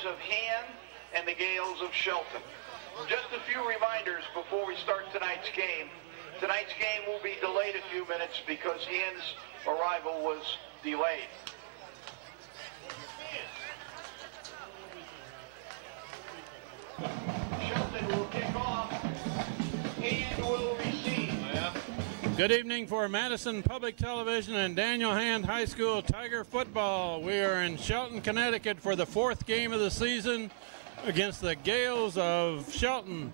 Tigers of Han and the Gales of Shelton. Just a few reminders before we start tonight's game. Tonight's game will be delayed a few minutes because Han's arrival was delayed. Shelton will kick off. Han will receive. Good evening for Madison Public Television and Daniel Hand High School Tiger football. We are in Shelton, Connecticut for the fourth game of the season against the Gales of Shelton.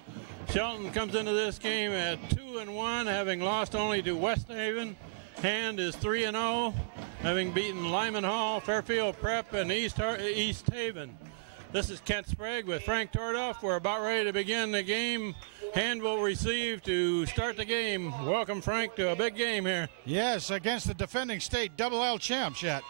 Shelton comes into this game at 2-1, having lost only to West Haven. Hand is 3-0, having beaten Lyman Hall, Fairfield Prep, and East Haven. This is Kent Sprague with Frank Tordoff. We're about ready to begin the game. Hand will receive to start the game. Welcome, Frank, to a big game here. Yes, against the defending state Double L champs yet.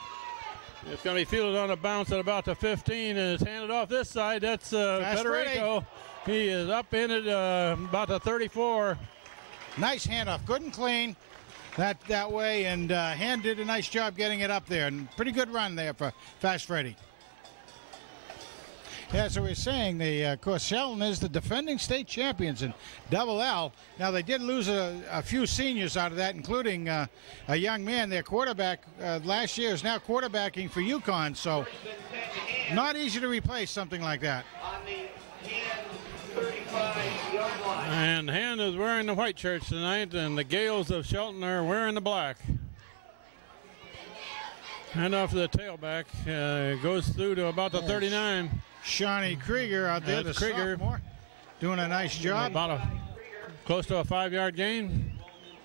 It's going to be fielded on a bounce at about the 15, and it's handed off this side. That's Federico. He is up in it about the 34. Nice handoff, good and clean that way, and Hand did a nice job getting it up there. And pretty good run there for Fast Freddy. Yeah, so we're saying, of course, Shelton is the defending state champions in Double L. Now, they did lose a few seniors out of that, including a young man. Their quarterback last year is now quarterbacking for UConn, so not easy to replace something like that. And Hand is wearing the white shirts tonight, and the Gales of Shelton are wearing the black. Hand off to the tailback, goes through to about the 39. Shawnee Krieger out there, That's the Krieger. sophomore, doing a nice job. About close to a 5-yard gain.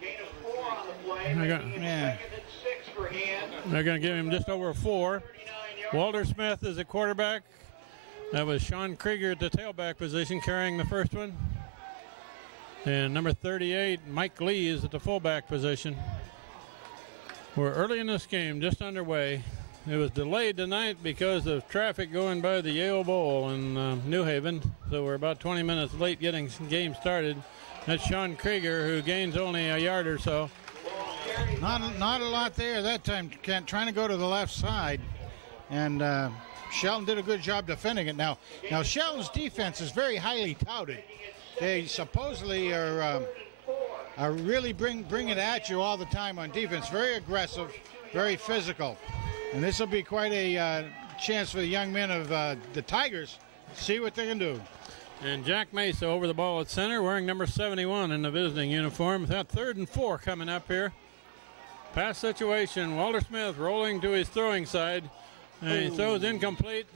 Gain of 4 on the play. Yeah. Second and 6 for Han. They're going to give him just over 4. 39 yards. Walter Smith is a quarterback. That was Sean Krieger at the tailback position carrying the first one. And number 38, Mike Lee, is at the fullback position. We're early in this game, just underway. It was delayed tonight because of traffic going by the Yale Bowl in New Haven. So we're about 20 minutes late getting some game started. That's Sean Krieger, who gains only a yard or so. Not a lot there that time, Kent, trying to go to the left side. And Shelton did a good job defending it. Now Shelton's defense is very highly touted. They supposedly are really bring it at you all the time on defense. Very aggressive, very physical. And this will be quite a chance for the young men of the Tigers to see what they can do. And Jack Mesa over the ball at center, wearing number 71 in the visiting uniform. That 3rd and 4 coming up here. Pass situation, Walter Smith rolling to his throwing side. And he throws incomplete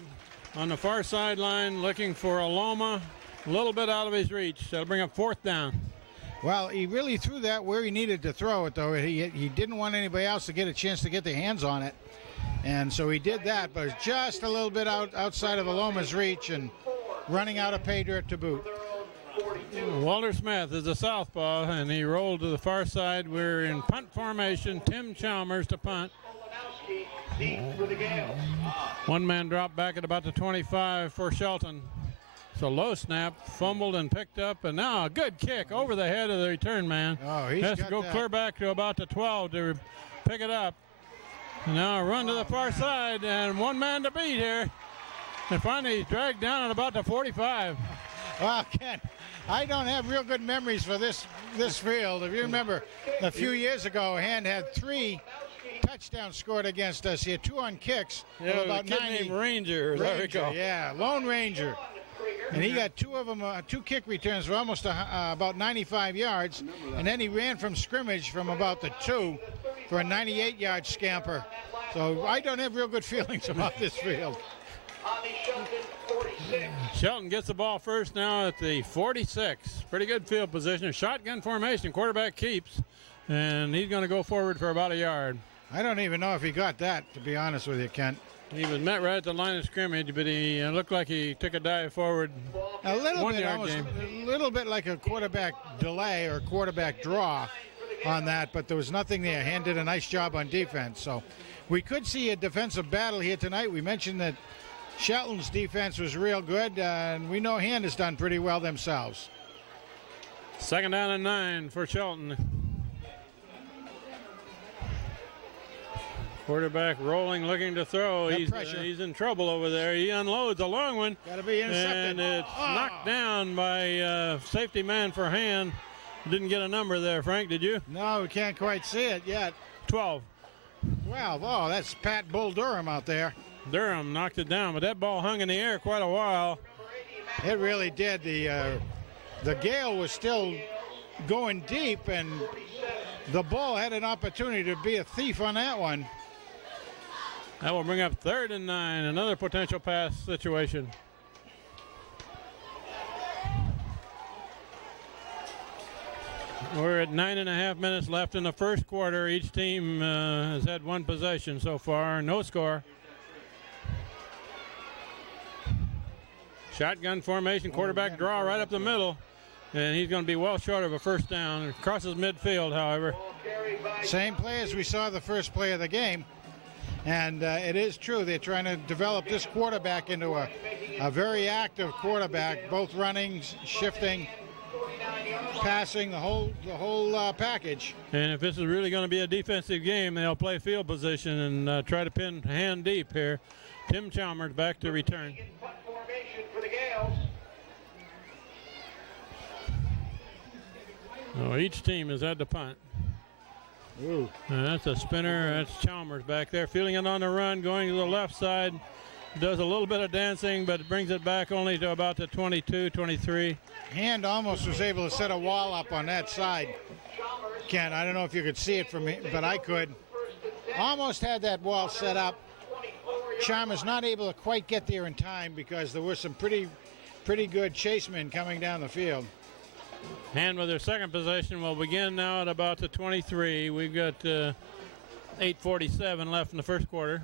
on the far sideline, looking for a Loma. A little bit out of his reach. That'll bring up 4th down. Well, he really threw that where he needed to throw it, though. He didn't want anybody else to get a chance to get their hands on it. And so he did that, but it's just a little bit outside of Aloma's reach and running out of pay dirt to boot. Walter Smith is a southpaw, and he rolled to the far side. We're in punt formation. Tim Chalmers to punt. One man dropped back at about the 25 for Shelton. So low snap, fumbled and picked up, and now a good kick over the head of the return man. Oh, he's has to got go that. Clear back to about the 12 to pick it up. And now a run to the far side, and one man to beat here. And finally he's dragged down at about the 45. Well, Ken, I don't have real good memories for this field. If you remember, a few years ago, Hand had 3 touchdowns scored against us. He had 2 on kicks. Yeah, about a kid 90. named Ranger, as I recall. Yeah, Lone Ranger. And he got 2 of them, 2 kick returns for almost about 95 yards. And then he ran from scrimmage from about the 2 for a 98-yard scamper. So I don't have real good feelings about this field. Shelton gets the ball first now at the 46. Pretty good field position. Shotgun formation. Quarterback keeps. And he's going to go forward for about a yard. I don't even know if he got that, to be honest with you, Kent. He was met right at the line of scrimmage, but he looked like he took a dive forward. A little bit, 1 yard almost game. a little bit like a quarterback delay or quarterback draw on that, but there was nothing there. Hand did a nice job on defense. So we could see a defensive battle here tonight. We mentioned that Shelton's defense was real good, and we know Hand has done pretty well themselves. 2nd down and 9 for Shelton. Quarterback rolling, looking to throw. He's in trouble over there. He unloads a long one. Got to be intercepted. And it's knocked down by safety man for hand. Didn't get a number there, Frank, did you? No, we can't quite see it yet. 12. 12. Oh, that's Pat Bull Durham out there. Durham knocked it down, but that ball hung in the air quite a while. It really did. The gale was still going deep, and the ball had an opportunity to be a thief on that one. That will bring up 3rd and 9, another potential pass situation. We're at 9.5 minutes left in the first quarter. Each team has had one possession so far, no score. Shotgun formation, quarterback draw right up the middle, and he's going to be well short of a first down. Crosses midfield, however. Same play as we saw the first play of the game. And it is true, they're trying to develop this quarterback into a very active quarterback, both running, shifting, passing, the whole package. And if this is really going to be a defensive game, they'll play field position and try to pin hand deep here. Tim Chalmers back to return. Oh, each team has had to punt. Ooh. That's a spinner. That's Chalmers back there, feeling it on the run, going to the left side. Does a little bit of dancing, but brings it back only to about the 22, 23. Hand almost was able to set a wall up on that side. Ken, I don't know if you could see it from me, but I could. Almost had that wall set up. Chalmers not able to quite get there in time because there were some pretty good chasemen coming down the field. Hand with their second possession will begin now at about the 23. We've got 8:47 left in the first quarter.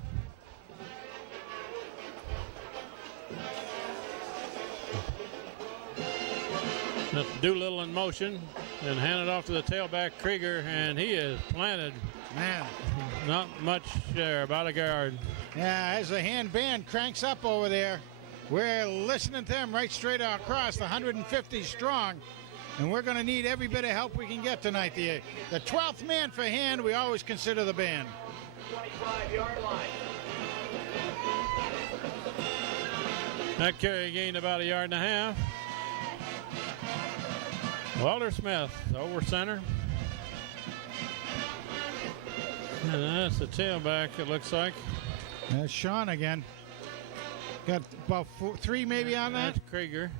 That's Doolittle in motion and hand it off to the tailback Krieger, and he is planted. Man. Not much there, about a yard. Yeah, as the hand band cranks up over there, we're listening to them right straight across, the 150 strong. And we're going to need every bit of help we can get tonight. The 12th man for hand, we always consider the band. 25-yard line. That carry gained about a yard and a half. Walter Smith over center. And that's the tailback, it looks like. That's Sean again. Got about 3 maybe on that. That's Krieger.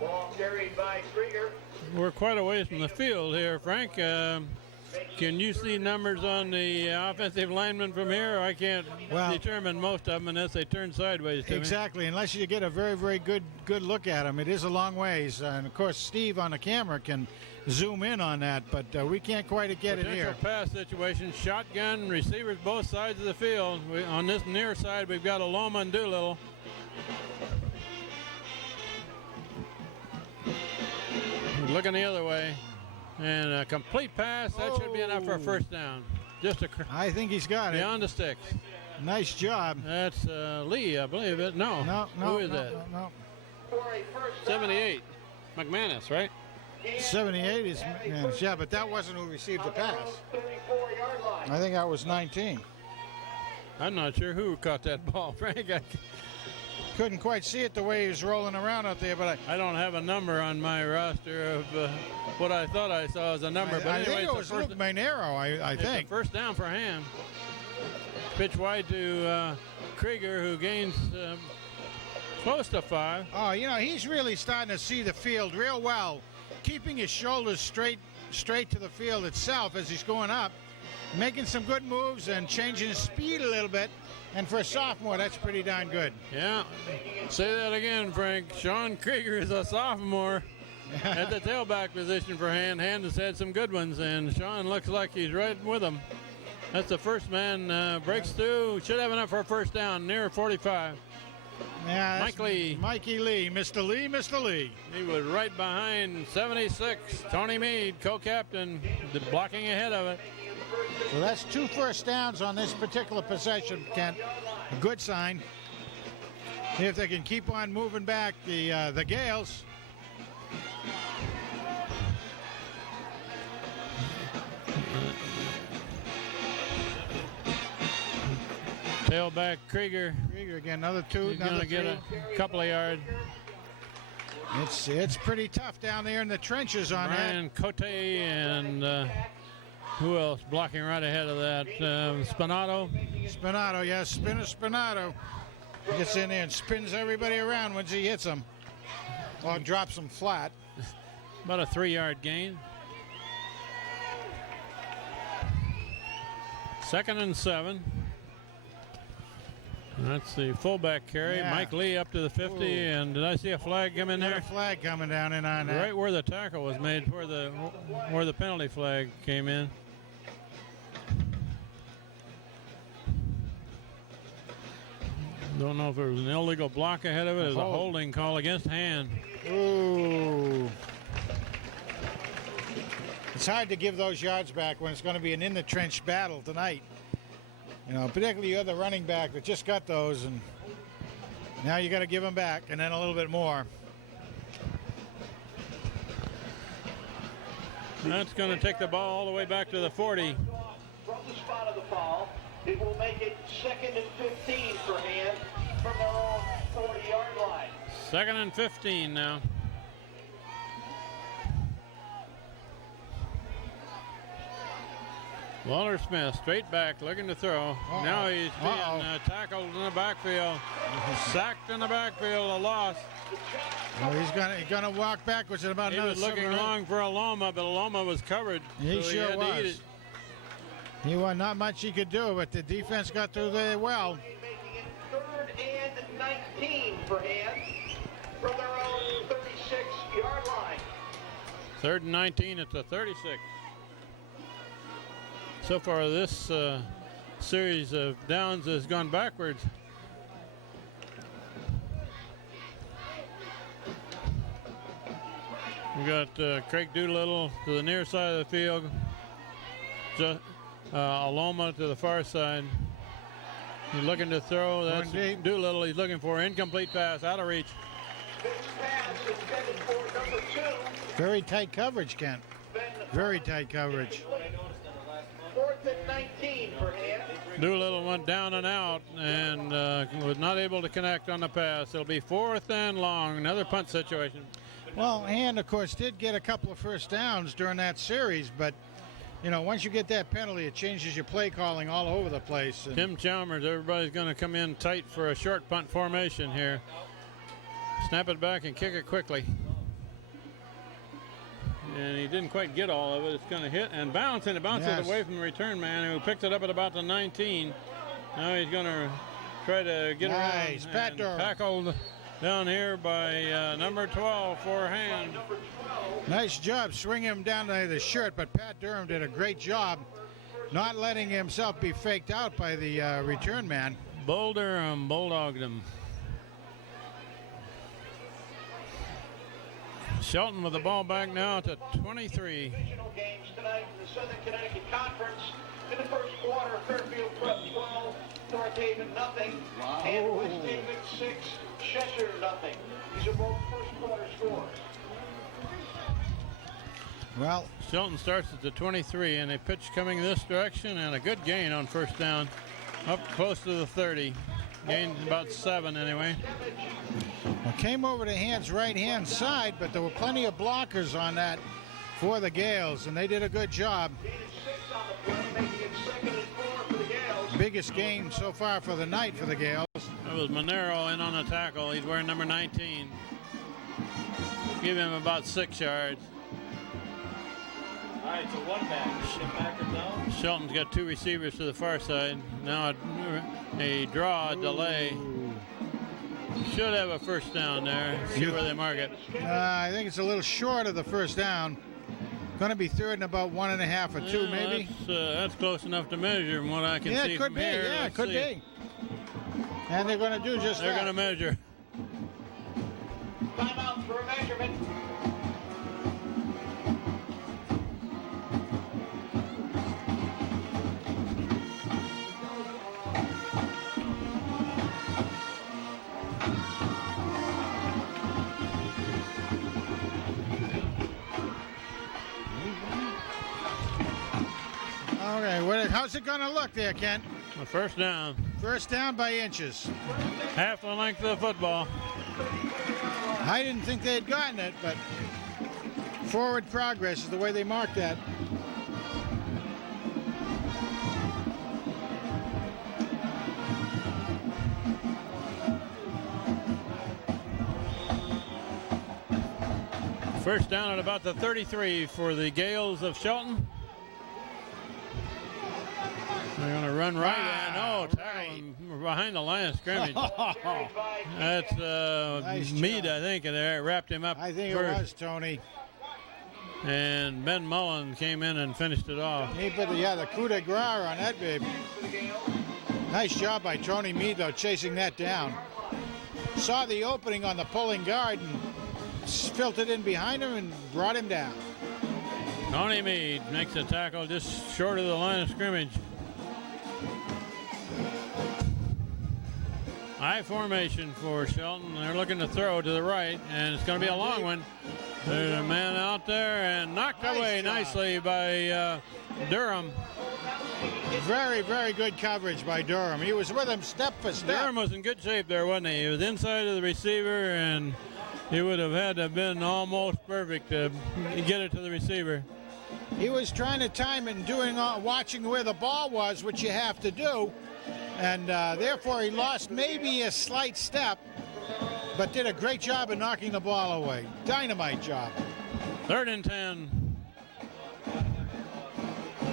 Ball carried by Krieger. We're quite a ways from the field here, Frank. Can you see numbers on the offensive linemen from here? I can't determine most of them unless they turn sideways to exactly, unless you get a very, very good look at them. It is a long ways. And, of course, Steve on the camera can zoom in on that, but we can't quite get it here. Pass situation, shotgun, receivers both sides of the field. On this near side, we've got Aloma and Doolittle. Looking the other way, and a complete pass. That should be enough for a first down. I think he's got it. Beyond the sticks. Nice job. That's Lee, I believe it. No. Who is that? No. 78. McManus, right? 78 is McManus. Yeah, but that wasn't who received the pass. I think that was 19. I'm not sure who caught that ball, Frank. Couldn't quite see it the way he was rolling around out there, but I don't have a number on my roster of what I thought I saw as a number. I think it was Luke Mainero, I think. First down for Ham. Pitch wide to Krieger, who gains close to 5. Oh, he's really starting to see the field real well, keeping his shoulders straight to the field itself as he's going up, making some good moves and changing his speed a little bit. And for a sophomore, that's pretty darn good. Yeah. Say that again, Frank. Sean Krieger is a sophomore at the tailback position for Hand. Hand has had some good ones, and Sean looks like he's right with them. That's the first man. Breaks through. Should have enough for a first down, near 45. Yeah, Mike Lee. Mikey Lee. Mr. Lee. He was right behind 76. Tony Meade, co-captain, blocking ahead of it. So that's 2 first downs on this particular possession, Kent. A good sign. If they can keep on moving back the Gales. Tailback Krieger. Krieger again, another 2. He's going to get a couple of yards. It's pretty tough down there in the trenches on Ryan Cote and who else blocking right ahead of that? Spinato. Spinato, yes, Spinato. Gets in there and spins everybody around once he hits them. Or drops them flat. About a 3-yard gain. 2nd and 7. That's the fullback carry. Yeah. Mike Lee up to the 50. Ooh. And did I see a flag come in there? A flag coming down in on that. Right where the tackle was made, where the penalty flag came in. Don't know if there was an illegal block ahead of it. It was a holding call against Hand. Ooh. It's hard to give those yards back when it's going to be an in-the-trench battle tonight. You know, particularly you're the running back that just got those, and now you got to give them back, and then a little bit more. That's going to take the ball all the way back to the 40. From the spot of the foul, it will make it 2nd and 15 for Hand from their own 40-yard line. 2nd and 15 now. Walter Smith, straight back, looking to throw. Now he's being tackled in the backfield. Sacked in the backfield, a loss. Well, he's gonna walk backwards at about another 7 He was looking long for Aloma, but Aloma was covered. He so sure he had to eat it. He was not much he could do, but the defense got through there well. Making it 3rd and 19 for Hand from their own 36-yard line. 3rd and 19 at the 36. So far, this series of downs has gone backwards. We got Craig Doolittle to the near side of the field. Aloma to the far side. He's looking to throw. That's Doolittle. He's looking for incomplete pass, out of reach. This pass is intended for number 2. Very tight coverage, Kent. Very tight coverage. 4th and 19 for Hand. Doolittle went down and out and was not able to connect on the pass. It'll be 4th and long, another punt situation. Well, Hand, of course, did get a couple of first downs during that series, but, you know, once you get that penalty, it changes your play calling all over the place. And Tim Chalmers, everybody's going to come in tight for a short punt formation here. Snap it back and kick it quickly. And he didn't quite get all of it. It's going to hit and bounce, and it bounces away from the return man, who picked it up at about the 19. Now he's going to try to get around and tackled down here by number 12 for Hand. Nice job swinging him down to the shirt, but Pat Durham did a great job not letting himself be faked out by the return man. Bull Durham bulldogged him. Shelton with the ball back now to 23. Divisional games tonight in the Southern Connecticut Conference. In the first quarter, Fairfield Prep 12, North Haven nothing, and West Haven 6, Cheshire nothing. These are both first quarter scores. Well, Shelton starts at the 23, and a pitch coming this direction, and a good gain on first down, up close to the 30. Gained about 7 anyway. Well, came over to Hand's right-hand side, but there were plenty of blockers on that for the Gales, and they did a good job. Biggest gain so far for the night for the Gales. That was Monero in on the tackle. He's wearing number 19. Give him about 6 yards. All right, so one back or down. Shelton's got 2 receivers to the far side. Now a draw, a delay. Should have a first down there. See where they mark it. I think it's a little short of the first down. Going to be 3rd and about 1.5 or 2, maybe. That's close enough to measure from what I can see from here. Yeah, it could be. And they're going to do just that. They're going to measure. Timeout for a measurement. Okay, how's it going to look there, Kent? The first down. First down by inches. Half the length of the football. I didn't think they had gotten it, but forward progress is the way they marked that. First down at about the 33 for the Gales of Shelton. They're going to run right and tackle him behind the line of scrimmage. That's Nice Meade, job. I think, and they wrapped him up I think first. it was, Tony. And Ben Mullen came in and finished it off. He put the coup de grace on that baby. Nice job by Tony Meade, though, chasing that down. Saw the opening on the pulling guard and filtered in behind him and brought him down. Tony Meade makes a tackle just short of the line of scrimmage. High formation for Shelton. They're looking to throw to the right, and it's going to be a long one. There's a man out there and knocked away nicely by Durham. Very, very good coverage by Durham. He was with him step for step. Durham was in good shape there, wasn't he? He was inside of the receiver, and he would have had to have been almost perfect to get it to the receiver. He was trying to time it and watching where the ball was, which you have to do. And therefore, he lost maybe a slight step, but did a great job of knocking the ball away. Dynamite job. 3rd and 10.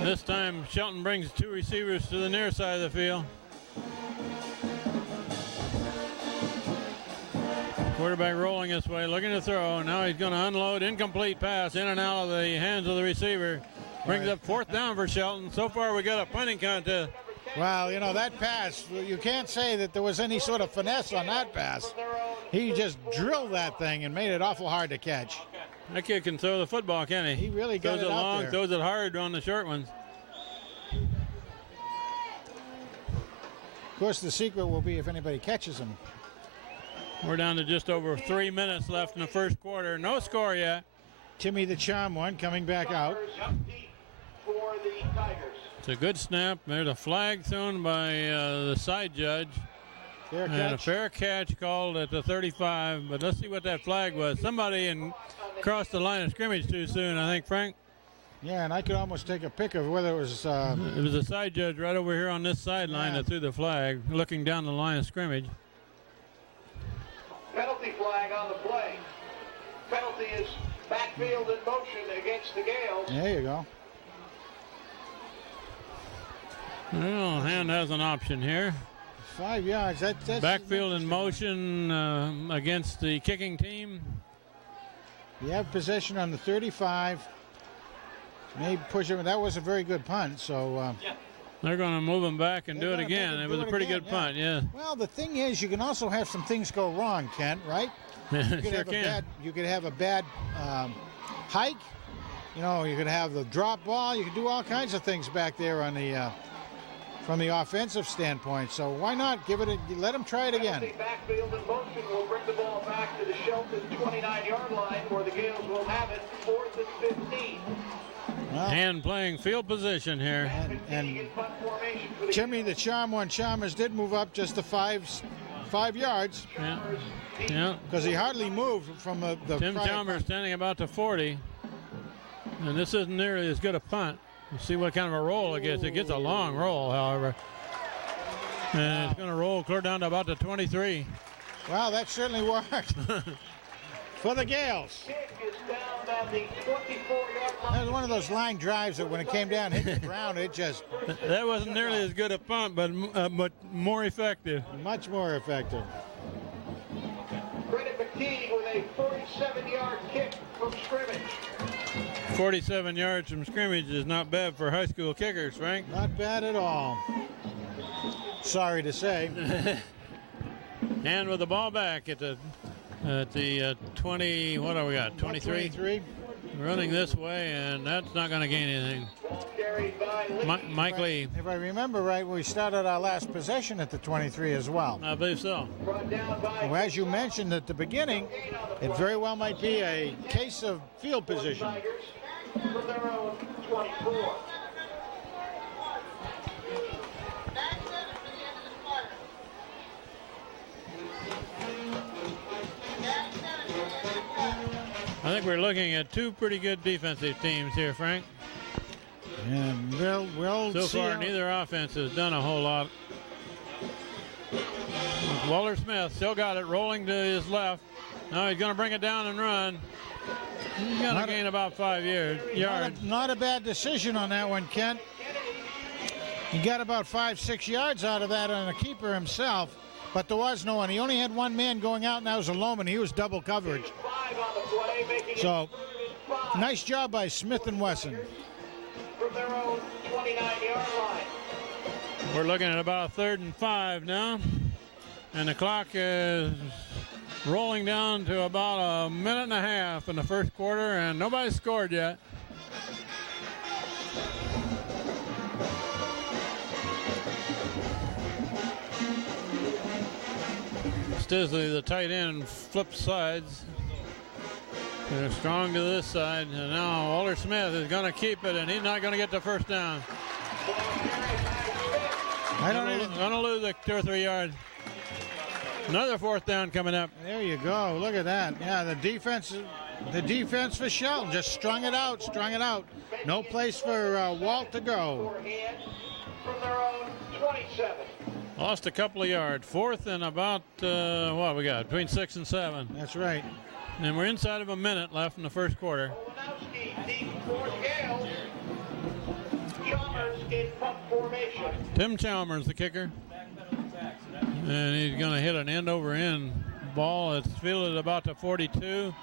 This time, Shelton brings 2 receivers to the near side of the field. Quarterback rolling this way, looking to throw. Now he's going to unload. Incomplete pass in and out of the hands of the receiver. Brings up 4th down for Shelton. So far, we got a punting contest. Well, you know, that pass, you can't say that there was any sort of finesse on that pass. He just drilled that thing and made it awful hard to catch. That kid can throw the football, can he? He really got throws it out long, there. throws it hard on the short ones. Of course, the secret will be if anybody catches him. We're down to just over 3 minutes left in the first quarter. No score yet. Timmy the Charm one coming back out. For the Tigers. It's a good snap. There's a flag thrown by the side judge. Fair And a catch. fair catch called at the 35. But let's see what that flag was. Somebody crossed the line of scrimmage too soon, I think, Frank. Yeah, and I could almost take a pic of whether it was... It was a side judge right over here on this sideline that threw the flag, looking down the line of scrimmage. Penalty flag on the play. Penalty is backfield in motion against the Gales. There you go. Well, hand has an option here. 5 yards. That's Backfield in motion against the kicking team. You have possession on the 35. Maybe push him. That was a very good punt. So They're going to move him back and do it gonna again. make him It do was a it pretty again, good punt, yeah. well, the thing is, you can also have some things go wrong, Kent. Right? You could Sure have can. you could have a bad hike. You know, you could have the drop ball. You could do all kinds of things back there on the from the offensive standpoint. So why not let him try it again? Penalty backfield in motion will bring the ball back to the Shelton 29-yard line where the Gales will have it 4th and 15. Well, And playing field position here. and In punt formation for the Timmy the Charm one. Chalmers did move up just the 5 yards Yeah. Yeah. because he hardly moved from the Tim prior Chalmers punt. standing about to 40. And this isn't nearly as good a punt. We'll see what kind of a roll it gets. It gets a long roll, however. And it's going to roll clear down to about the 23. Well, that certainly worked for the Gales. kick is down at the 24-yard That line. was one of those line drives that when it came down, hit the ground, it just That wasn't nearly as good a punt, but more effective. much more effective. Brennan McKee with a 47-yard kick from scrimmage. 47 yards from scrimmage is not bad for high school kickers, Frank. Not bad at all. Sorry to say. And with the ball back at the 20, what do we got, 23? 23. Running this way, and that's not going to gain anything. Carried by Lee. Mike Lee, If I remember right, we started our last possession at the 23 as well. I believe so. Brought down by Well, as you mentioned at the beginning, it very well might be a case of field position. Tigers from their own 24. think we're looking at two pretty good defensive teams here, Frank. And we'll so see far, how- neither offense has done a whole lot. Walter Smith still got it rolling to his left. Now he's going to bring it down and run. He's going to gain about 5 yards. Not a bad decision on that one, Kent. He got about 5-6 yards out of that on the keeper himself, but there was no one. He only had one man going out, and that was a Loman. He was double coverage. So, nice job by Smith and Wesson. From their own 29-yard line. We're looking at about 3rd and 5 now, and the clock is rolling down to about a minute and a half in the first quarter, and nobody's scored yet. Stisley, the tight end, flips sides. They're strong to this side, and now Walter Smith is going to keep it, and he's not going to get the first down. Going to lose like 2 or 3 yards. Another 4th down coming up. There you go. Look at that. Yeah, the defense for Shelton just strung it out. No place for Walt to go. From their own 27. Lost a couple of yards. 4th and about, what we got, between 6 and 7. That's right. And we're inside of a minute left in the first quarter. Olenowski deep for Gale. Chalmers in punt formation. Tim Chalmers, the kicker. And he's going to hit an end-over-end ball. It's fielded about the 42.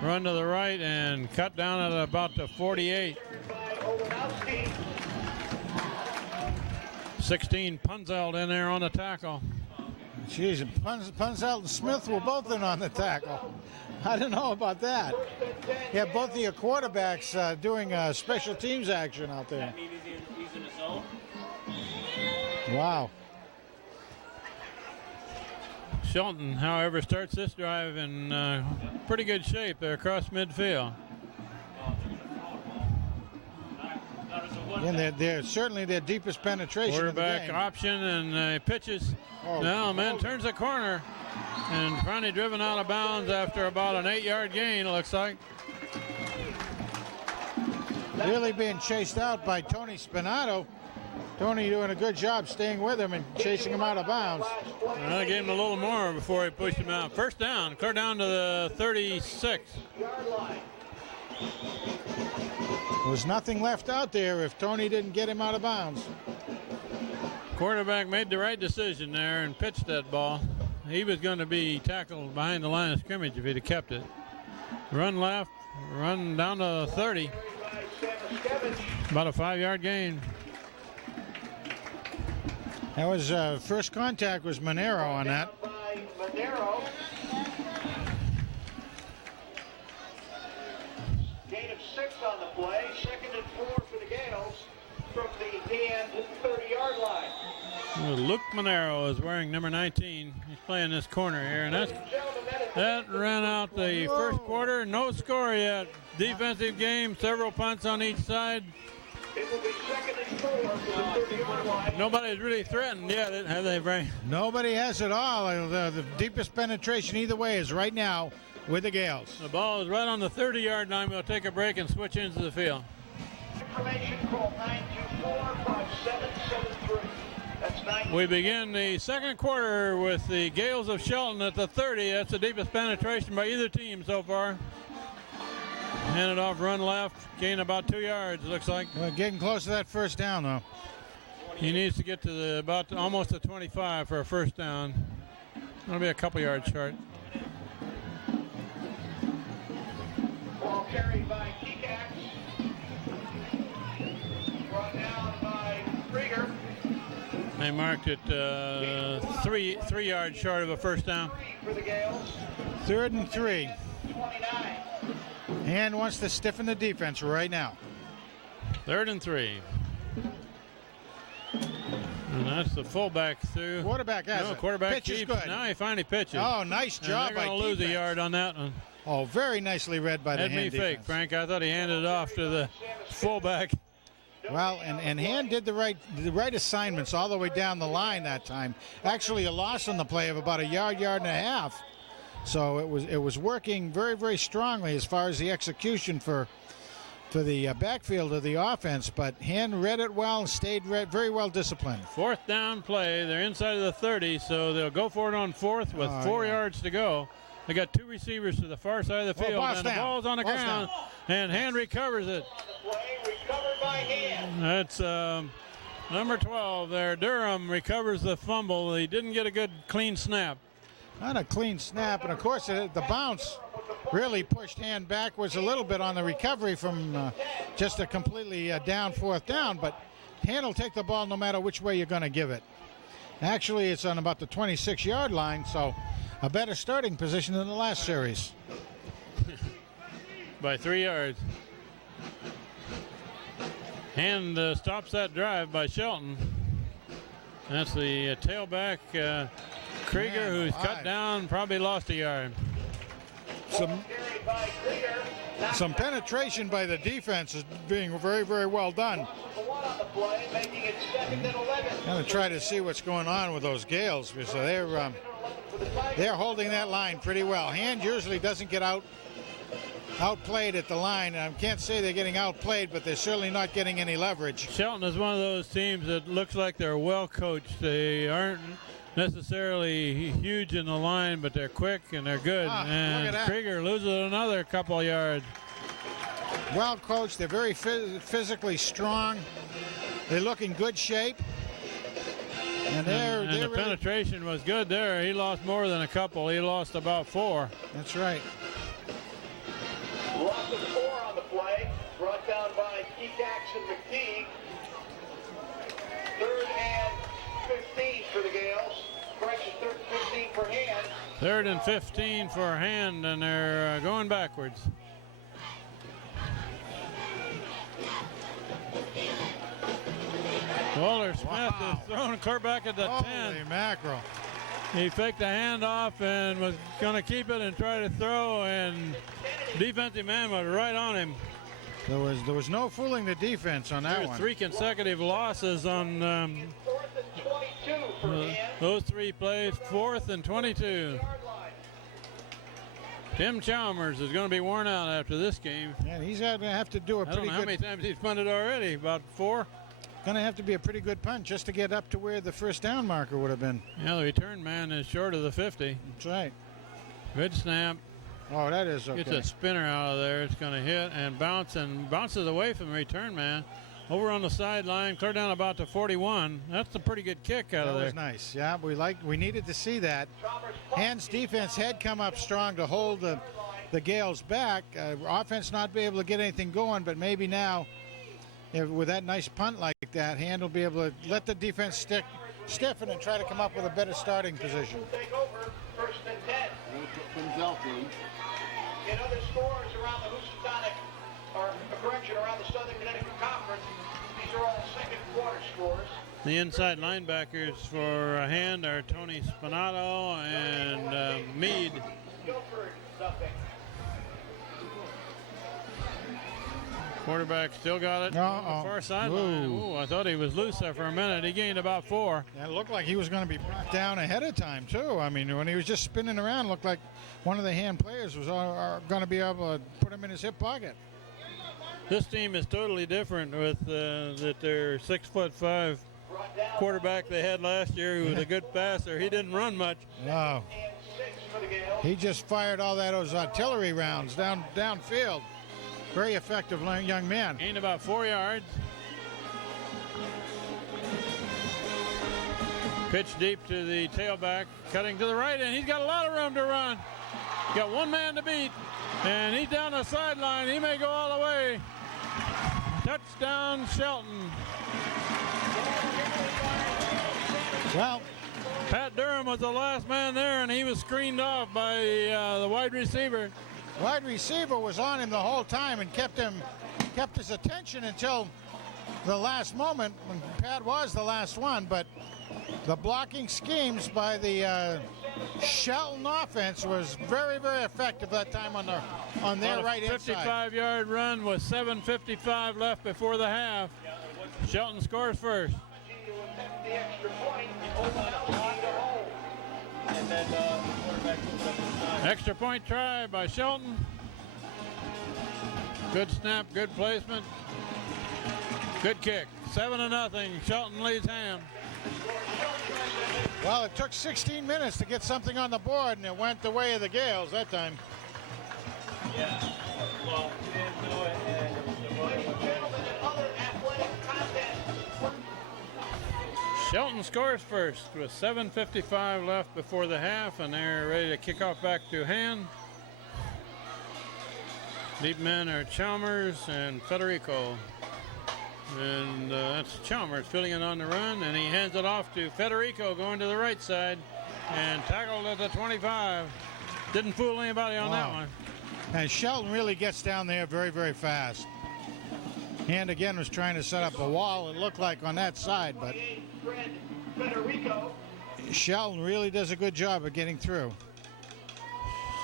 Run to the right and cut down at about the 48. 16 Punzelt in there on the tackle. Jeez, Punzelt and Smith were both in on the tackle. I don't know about that. Yeah, both of your quarterbacks doing special teams action out there. He's in his zone. Wow. Shelton, however, starts this drive in pretty good shape. They're across midfield. And they're certainly their deepest penetration. Quarterback in the game. option and pitches. Oh. Now, man, turns the corner and finally driven out of bounds after about an 8-yard gain, it looks like. Really being chased out by Tony Spinato. Tony doing a good job staying with him and chasing him out of bounds. I gave him a little more before he pushed him out. First down, clear down to the 36. There was nothing left out there if Tony didn't get him out of bounds. Quarterback made the right decision there and pitched that ball. He was going to be tackled behind the line of scrimmage if he'd have kept it. Run left, run down to 30. About a 5-yard gain. That was first contact was Monero on that. Gain of 6 on the play. 2nd and 4 for the Gales from the end 30-yard line. Luke Monero is wearing number 19. He's playing this corner here, and that ran out the first quarter. No score yet. Defensive game, several punts on each side. It will be 2nd and 4 for the 30-yard line. Nobody's really threatened yet, have they, Frank? Nobody has it all. The deepest penetration either way is right now with the Gales. The ball is right on the 30-yard line. We'll take a break and switch into the field. Information call 924-5773. That's 9. We begin the second quarter with the Gales of Shelton at the 30. That's the deepest penetration by either team so far. Hand it off, run left, gain about 2 yards, looks like. Well, getting close to that first down, though. He needs to get to almost the 25 for a first down. That'll be a couple yards short. Ball carried by Kikax. Brought down by Krieger. They marked it 3 yards short of a first down. For the Gales. 3rd and 3. 29. And wants to stiffen the defense right now. 3rd and 3. And that's the fullback through. Quarterback has No, it. quarterback Pitch is keeps. good. Now he finally pitches. Oh, nice job and by they're going to lose a defense. yard on that one. Oh, very nicely read by the Had me hand fake, defense. Frank. I thought he handed it off to the fullback. Well, and Hand did the right assignments all the way down the line that time. Actually, a loss on the play of about a yard and a half. So it was working very, very strongly as far as the execution for the backfield of the offense, but Hand read it well and stayed very well disciplined. Fourth down play. They're inside of the 30, so they'll go for it on fourth with 4 yards to go. They got 2 receivers to the far side of the field, and the ball's on the ground, and Hand recovers it. That's number 12 there. Durham recovers the fumble. He didn't get a good clean snap. Not a clean snap, and of course the bounce really pushed Hand backwards a little bit on the recovery from just a completely down fourth down, but Hand will take the ball no matter which way you're going to give it. Actually, it's on about the 26-yard line, so a better starting position than the last series. By 3 yards. Hand stops that drive by Shelton. That's the tailback, Krieger, who's cut down, probably lost a yard. Some penetration by the defense is being very, very well done. Going to try to see what's going on with those Gales, because they're holding that line pretty well. Hand usually doesn't get outplayed at the line. I can't say they're getting outplayed, but they're certainly not getting any leverage. Shelton is one of those teams that looks like they're well coached. They aren't necessarily huge in the line, but they're quick and they're good. And Krieger loses another couple yards. Well coached. They're very physically strong. They look in good shape. And the really penetration was good there. He lost more than a couple. He lost about 4. That's right. Loss of 4 on the play, brought down by Kekax and McTeague. 3rd and 15 for the Gales. Correction, 3rd and 15 for Hand. 3rd and 15 for Hand, and they're going backwards. Walter Smith is throwing clear back at the 10. Holy mackerel. He faked the handoff and was going to keep it and try to throw, and defensive man was right on him. There was no fooling the defense on that one. 3 consecutive losses on 4th and 22 for Hand. those 3 plays. 4th and 22. Tim Chalmers is going to be worn out after this game. Yeah, he's going to have to do a I don't know how many times he's punted already. About 4. Going to have to be a pretty good punt just to get up to where the first down marker would have been. Yeah, the return man is short of the 50. That's right. Good snap. Oh, that is okay. Gets a spinner out of there. It's going to hit and bounces away from the return man. Over on the sideline, clear down about to 41. That's a pretty good kick out of there. That was nice. Yeah, we needed to see that. Hand's defense had come up strong to hold the Gales back. Offense not be able to get anything going, but maybe now, with that nice punt like that, Hand will be able to let the defense stiffen and try to come up with a better starting position. Take over 1st and 10. In other scores around the Housatonic, around the Southern Connecticut Conference, these are all second quarter scores. The inside linebackers for Hand are Tony Spinato and Meade. Guilford, nothing. Quarterback still got it on the far sideline. Ooh, I thought he was loose there for a minute. He gained about 4. Yeah, it looked like he was going to be brought down ahead of time, too. I mean, when he was just spinning around, it looked like one of the Hand players was going to be able to put him in his hip pocket. This team is totally different with that their 6'5" quarterback they had last year, who was a good passer. He didn't run much. No. He just fired all those artillery rounds downfield. Very effective young man. Gained about 4 yards. Pitch deep to the tailback, cutting to the right, and he's got a lot of room to run. Got one man to beat, and he's down the sideline. He may go all the way. Touchdown, Shelton. Well, Pat Durham was the last man there, and he was screened off by the wide receiver. Wide receiver was on him the whole time and kept his attention until the last moment when Pat was the last one. But the blocking schemes by the Shelton offense was very, very effective that time on their right hand side. 55-yard run with 7:55 left before the half. Shelton scores first. and then the quarterback moved up his side. Extra point try by Shelton. Good snap, good placement. Good kick. 7-0. Shelton leads Ham. Well, it took 16 minutes to get something on the board, and it went the way of the Gales that time. Yeah. Well, we didn't do it, and it was Shelton scores first with 7:55 left before the half, and they're ready to kick off back to Hand. Lead men are Chalmers and Federico. And that's Chalmers filling it on the run, and he hands it off to Federico going to the right side and tackled at the 25. Didn't fool anybody on that one. And Shelton really gets down there very, very fast. Hand again was trying to set up a wall, it looked like, on that side, but Shelton really does a good job of getting through.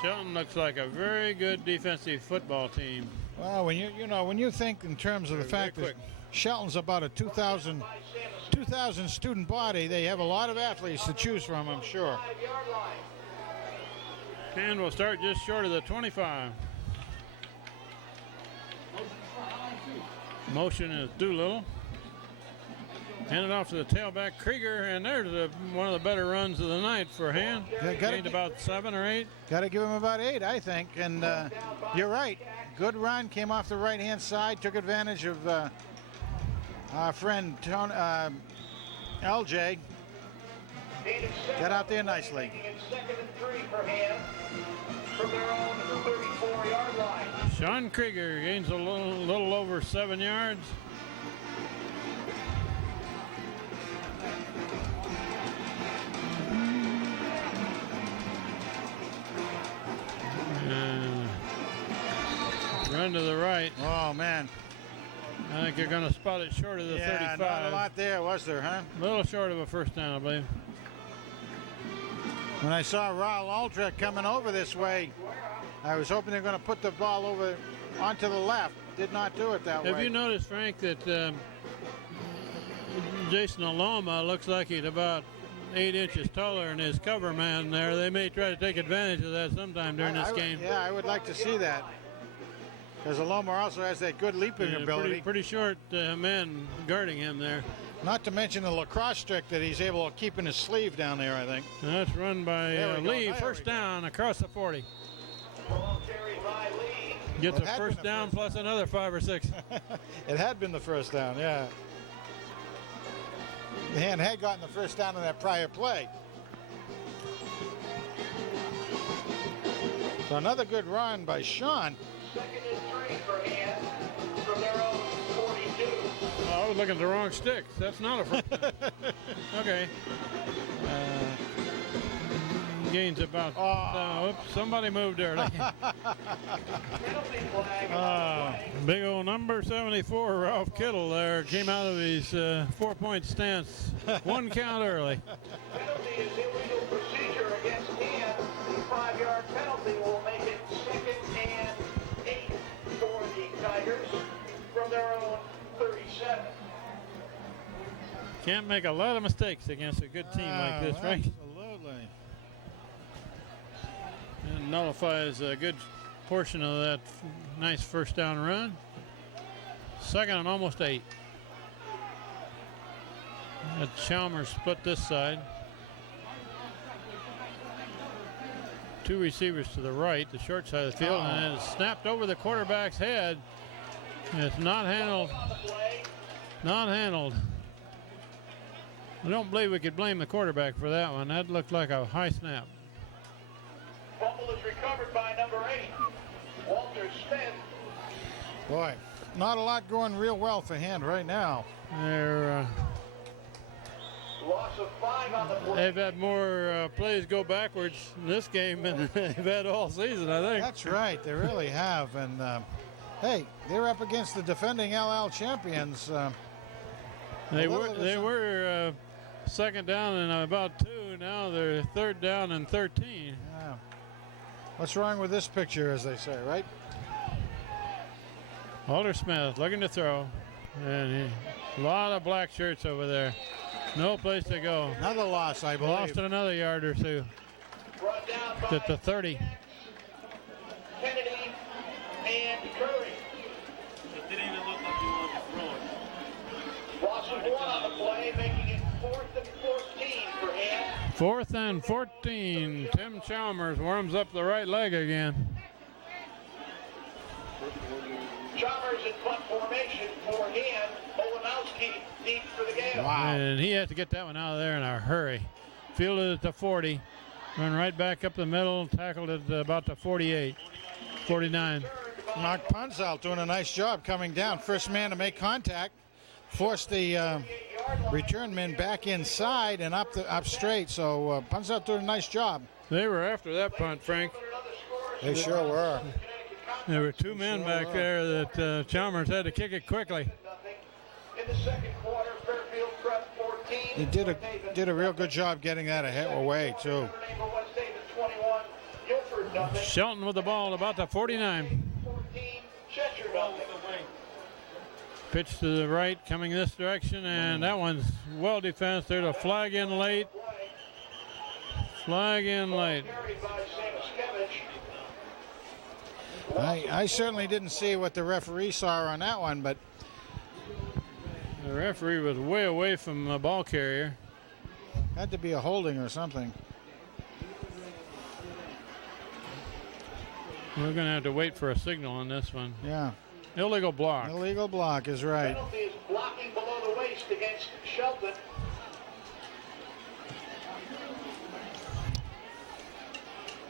Shelton looks like a very good defensive football team. Well, when you think in terms of the fact that Shelton's about a 2,000 student body, they have a lot of athletes to choose from, I'm sure. And we'll start just short of the 25. Motion is Doolittle. Handed off to the tailback, Krieger, and there's one of the better runs of the night for Hand. Gained about 7 or 8. Got to give him about 8, I think. And you're right. Good run, came off the right-hand side, took advantage of our friend LJ. Got out there nicely. Sean Krieger gains a little over 7 yards. Run to the right. Oh, man. I think you're going to spot it short of the 35. Not a lot there, was there, huh? A little short of a first down, I believe. When I saw Raul Aldrich coming over this way, I was hoping they were going to put the ball over onto the left. Did not do it that way. Have you noticed, Frank, that Jason Aloma looks like he's about 8 inches taller than his cover man there? They may try to take advantage of that sometime during this game. Yeah, I would like to see that. Because Aloma also has that good leaping ability. Pretty short man guarding him there. Not to mention the lacrosse trick that he's able to keep in his sleeve down there, I think. That's run by Lee. First down across the 40. Gets a first down plus another 5 or 6. It had been the first down, yeah. The Hand had gotten the first down in that prior play. So another good run by Sean. 2nd and 3 for Hand from their own 42. Oh, I was looking at the wrong sticks. That's not a first down. Okay. Gains about. Oops, somebody moved early. Big old number 74, Ralph Kittle there, came out of his 4-point stance. 1 count early. Penalty is illegal procedure against Hand. The 5-yard penalty will make it 2nd and 8 for the Tigers from their own 37. Can't make a lot of mistakes against a good team like this, right? Absolutely. And nullifies a good portion of that nice first down run. 2nd and almost 8. Chalmers split this side. 2 receivers to the right, the short side of the field, and it's snapped over the quarterback's head. It's not handled. Not handled. I don't believe we could blame the quarterback for that one. That looked like a high snap. Fumble is recovered by number 8, Walter Smith. Boy, not a lot going real well for Hand right now. They're, Loss of 5 on the play. they've had more plays go backwards in this game than they've had all season, I think. That's right, they really have. And hey, they're up against the defending LL champions. They were 2nd down and about 2. Now they're 3rd down and 13. Yeah. What's wrong with this picture, as they say, right? Walter Smith looking to throw. And a lot of black shirts over there. No place to go. Another loss, I believe. Lost another yard or 2. at the 30. Kennedy and Curry. It didn't even look like he wanted to throw it. Loss of 1 on the play, making it 4th and 14 for him. 4th and 14. Tim Chalmers warms up the right leg again. Chalmers in punt formation for him. Olenowski deep for the Gales. Wow. And he has to get that one out of there in a hurry. Fielded at the 40. Run right back up the middle. Tackled at about the 48. 49. Mark Punzel doing a nice job coming down. First man to make contact. Forced the return men back inside and up straight. So Punzel doing a nice job. They were after that punt, Frank. They sure were. There were 2 men back there that Chalmers had to kick it quickly. In the second quarter, Fairfield Prep 14. He did a real good job getting that away too. Shelton with the ball about the 49. Pitch to the right, coming this direction, and that one's well defensed. There's a flag in late. Flag in late. I certainly didn't see what the referee saw on that one, but The referee was way away from the ball carrier. had to be a holding or something. We're going to have to wait for a signal on this one. Yeah. Illegal block. Illegal block is right. Penalty is blocking below the waist against Shelton.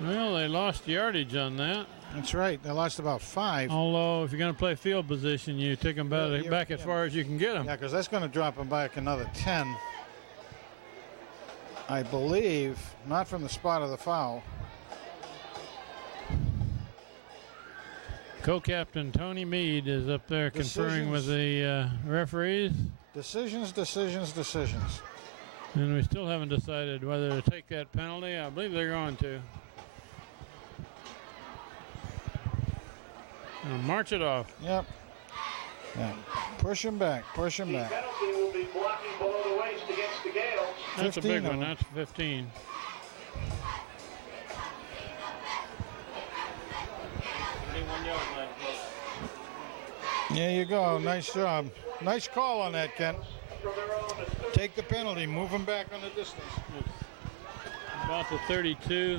Well, they lost yardage on that. That's right. They lost about 5. Although, if you're going to play field position, you take them back as far as you can get them. Yeah, because that's going to drop them back another 10. I believe, not from the spot of the foul. Co-captain Tony Mead is up there conferring with the referees. Decisions. And we still haven't decided whether to take that penalty. I believe they're going to. March it off. Yep. Yeah. Push him back. The penalty will be blocking below the waist against the Gales. That's a big one. That's 15. There you go. Nice job. Nice call on that, Kent. Take the penalty. Move him back on the distance. About the 32.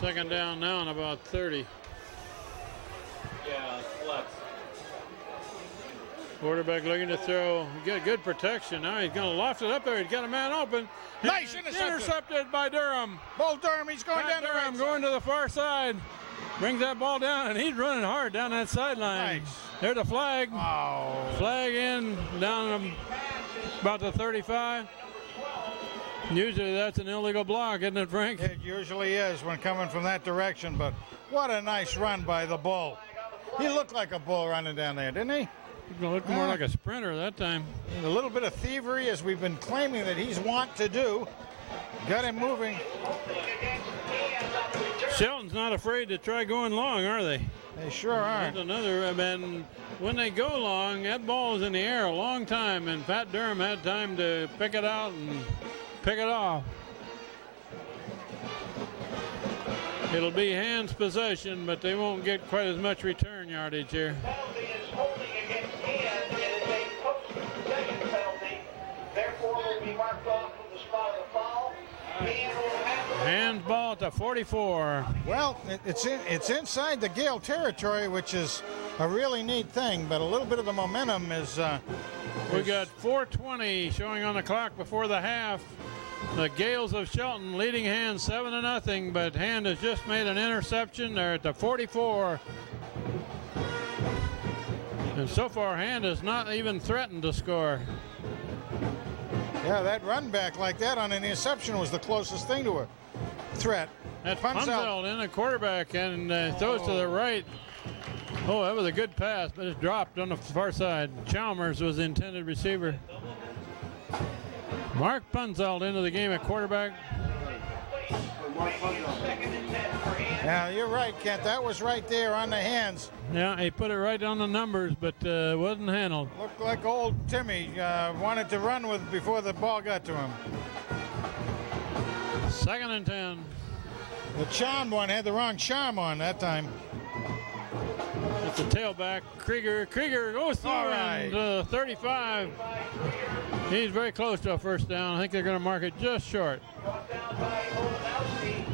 Second down now and about 30. Yeah, flex. Quarterback looking to throw. He got good protection. Now he's going to loft it up there. He's got a man open. Nice Intercepted by Durham. Bo Durham, he's going down Durham the right going to the far side. Brings that ball down, and he's running hard down that sideline. Nice. There's a flag. Oh. Flag in, down about the 35. Usually that's an illegal block, isn't it, Frank? It usually is when coming from that direction, but what a nice run by the bull. He looked like a bull running down there, didn't he? He looked more like a sprinter that time. A little bit of thievery, as we've been claiming that he's want to do. Got him moving. Shelton's not afraid to try going long, are they? They sure aren't. That's another, I mean, when they go long, that ball is in the air a long time, and Pat Durham had time to pick it out and pick it off. It'll be hands possession, but they won't get quite as much return yardage here. Penalty is holding against hand. It is a post-possession penalty. Therefore, will be marked off from the spot of the foul. And will have Hands ball at the 44. Well, it's inside the Gale territory, which is a really neat thing, but a little bit of the momentum is... We got 4:20 showing on the clock before the half. The Gales of Shelton leading Hand 7-0, but Hand has just made an interception. They're at the 44. And so far, Hand has not even threatened to score. Yeah, that run back like that on an interception was the closest thing to a threat. That's Punzel. Punzel in the quarterback and throws to the right. Oh, that was a good pass, but it's dropped on the far side. Chalmers was the intended receiver. Mark Punzel into the game at quarterback. Yeah, you're right, Kent. That was right there on the hands. Yeah, he put it right on the numbers, but wasn't handled. Looked like old Timmy wanted to run with before the ball got to him. 2nd and 10. The charmed one had the wrong charm on that time. It's a tailback. Krieger goes through and 35. He's very close to a first down. I think they're going to mark it just short. Brought down by Olenowski.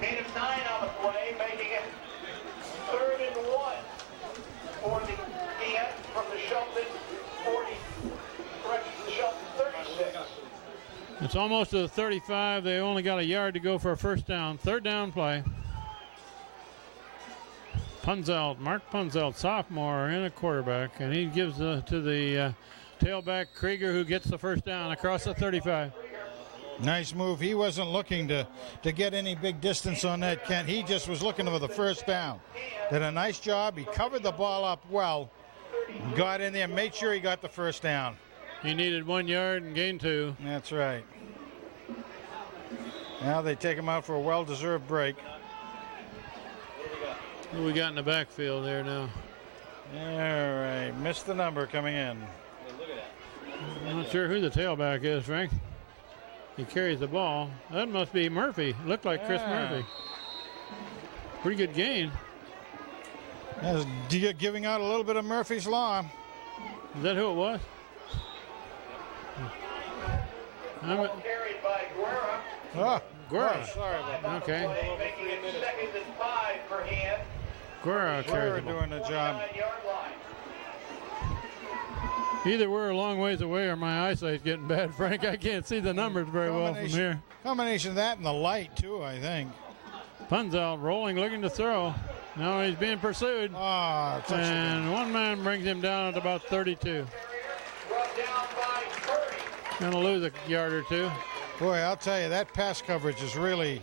Gain of 9 on the play, making it 3rd and 1 for the EF from the Shelton 40. Correction, the Shelton 36. It's almost to the 35. They only got a yard to go for a first down. 3rd down play. Punzelt, Mark Punzelt, sophomore and a quarterback, and he gives to the tailback Krieger, who gets the first down across the 35. Nice move. He wasn't looking to get any big distance on that, Kent. He just was looking for the first down. Did a nice job. He covered the ball up well, got in there, made sure he got the first down. He needed 1 yard and gained 2. That's right. Now they take him out for a well-deserved break. Who we got in the backfield there now? All right, missed the number coming in. I'm not sure who the tailback is, Frank. He carries the ball. That must be Murphy. Looked like Chris Murphy. Pretty good gain. Giving out a little bit of Murphy's Law. Is that who it was? Ball carried by Guerra. Guerra. Sorry about that. Okay. Making it 2nd and 5 for hand. Guerra carries the ball. Doing the job. 9-yard line. Either we're a long ways away or my eyesight's getting bad, Frank. I can't see the numbers very well from here. Combination of that and the light, too, I think. Punzelt rolling, looking to throw. Now he's being pursued. And one man brings him down at about 32. Brought down by Purdy. Gonna lose a yard or 2. Boy, I'll tell you, that pass coverage is really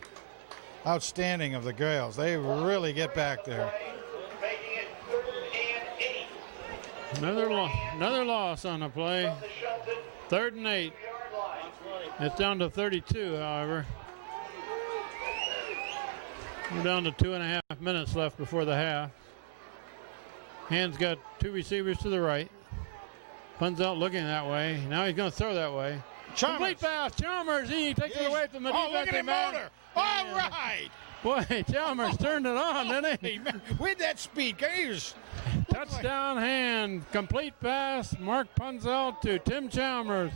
outstanding of the Gales. They really get back there. Making it 3rd and 8. Another loss on the play. 3rd and 8. It's down to 32, however. We're down to 2.5 minutes left before the half. Hand's got 2 receivers to the right. Punzelt looking that way. Now he's going to throw that way. Complete pass. Chalmers. He takes it away from the defensive look at him man. motor. All right. Boy, Chalmers turned it on, didn't he? With that speed. Touchdown Hand. Complete pass. Mark Punzelt to Tim Chalmers.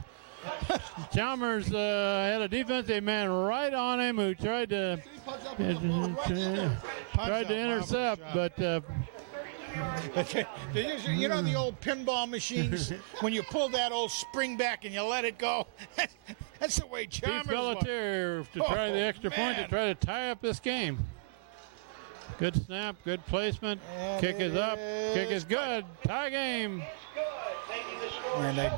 Chalmers had a defensive man right on him who tried to intercept, but you know the old pinball machines when you pull that old spring back and you let it go. That's the way Chalmers Pete Pelletier to try the extra point to try to tie up this game. Good snap, good placement. And kick is up. Kick is good. Tie game. And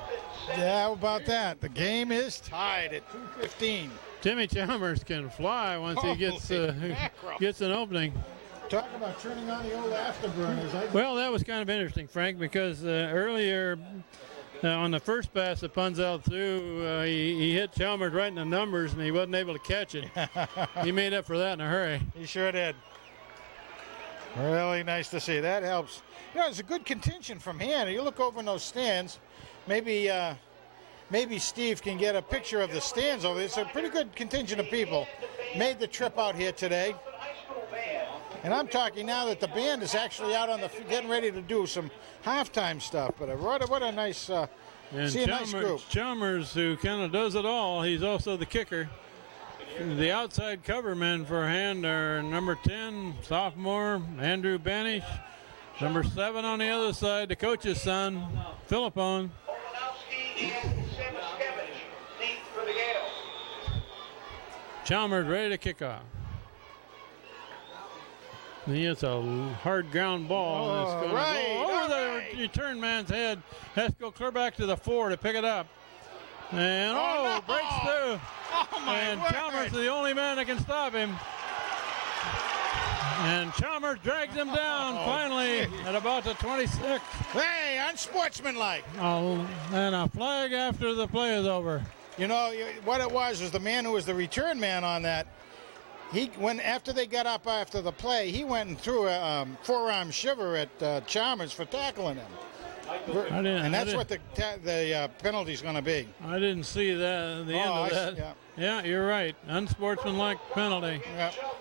how about that? The game is tied at 2:15. Timmy Chalmers can fly once he gets an opening. Talk about turning on the old afterburners. Well, that was kind of interesting, Frank, because earlier on the first pass that Punzelt threw, he hit Chalmers right in the numbers, and he wasn't able to catch it. He made up for that in a hurry. He sure did. Really nice to see. That helps. You know, it's a good contention from here. You look over in those stands. Maybe Steve can get a picture of the stands over there. It's a pretty good contingent of people made the trip out here today. And I'm talking now that the band is actually out on the getting ready to do some halftime stuff. But what a nice see a nice group. Chalmers, who kind of does it all. He's also the kicker. The outside cover men for Hand are number 10, sophomore Andrew Banish. Number 7 on the other side, the coach's son, Philippone. Chalmers ready to kick off. He hits a hard ground ball. And it's going to go over the return man's head. Has to go clear back to the 4 to pick it up. And breaks through. And Chalmers is the only man that can stop him. And Chalmers drags him down finally at about the 26. Hey, unsportsmanlike. And a flag after the play is over. You know, what it was the man who was the return man on that. After they got up after the play, he went and threw a forearm shiver at Chalmers for tackling him. And that's what the penalty's going to be. I didn't see that. The end of that. Yeah, you're right. Unsportsmanlike penalty. Yep. Shelton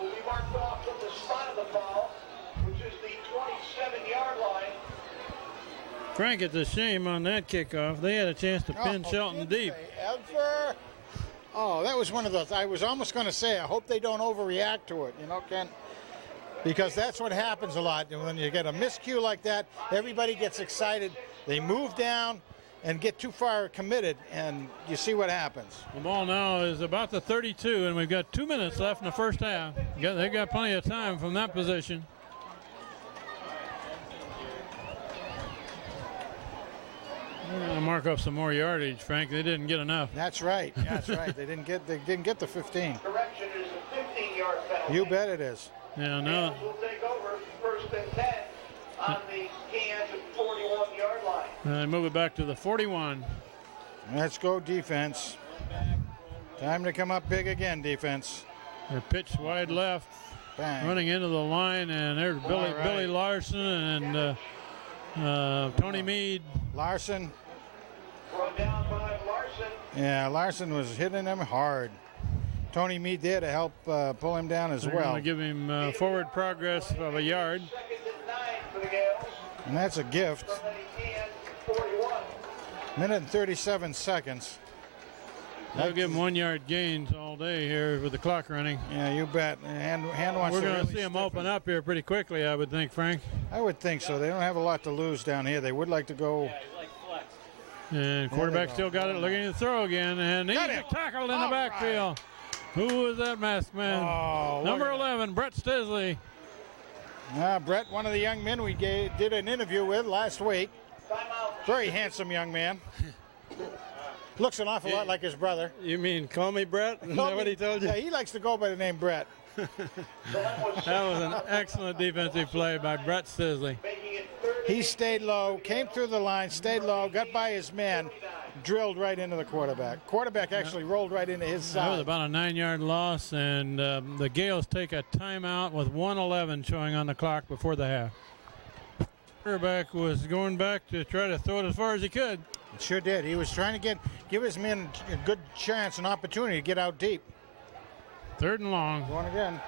will be marked off from the spot of the foul, which is the 27-yard line. Frank, it's a shame on that kickoff. They had a chance to pin Shelton deep. Ever? Oh, that was one of those. I was almost going to say, I hope they don't overreact to it, you know, Ken? Because that's what happens a lot. When you get a miscue like that, everybody gets excited. They move down and get too far committed, and you see what happens. The ball now is about the 32, and we've got 2 minutes left in the first half. They've got plenty of time from that position. We're going to mark up some more yardage, Frank. They didn't get enough. That's right. That's right. They didn't get the 15. Correction is a 15-yard penalty. You bet it is. Yeah, no. We'll take over first and 10 on the Kansas 41-yard line. Move it back to the 41. Let's go defense. Time to come up big again, defense. They're pitched wide left, Bang. running into the line, and there's Billy Larson and Tony Mead. Larson. Run down by Larson. Yeah, Larson was hitting him hard. Tony Mead there to help pull him down as They're well. going to give him forward progress of a yard. Second and 9 for the Gales. And that's a gift. From the Kansas 41. Minute and 37 seconds. They'll give him 1 yard gains all day here with the clock running. Yeah, you bet. Hand wants We're to going to really see him stiffen. open up here pretty quickly, I would think, Frank. I would think so. They don't have a lot to lose down here. They would like to go. And quarterback still got it, looking to throw again, and he's Got it. tackled in the All right. backfield. Who was that masked man? Oh, Number 11, Brett Stisley. Brett, one of the young men we did an interview with last week. Very handsome young man. Looks an awful lot like his brother. You mean call me Brett? Is that what he told you? Yeah, he likes to go by the name Brett. That was an excellent defensive play by Brett Stisley. He stayed low, came through the line, stayed low, got by his man, drilled right into the quarterback. Quarterback actually rolled right into his That was side. about a 9-yard loss, and the Gales take a timeout with 1:11 showing on the clock before the half. Quarterback was going back to try to throw it as far as he could. Sure did. He was trying to give his men a good chance, an opportunity to get out deep. 3rd and long. Going again.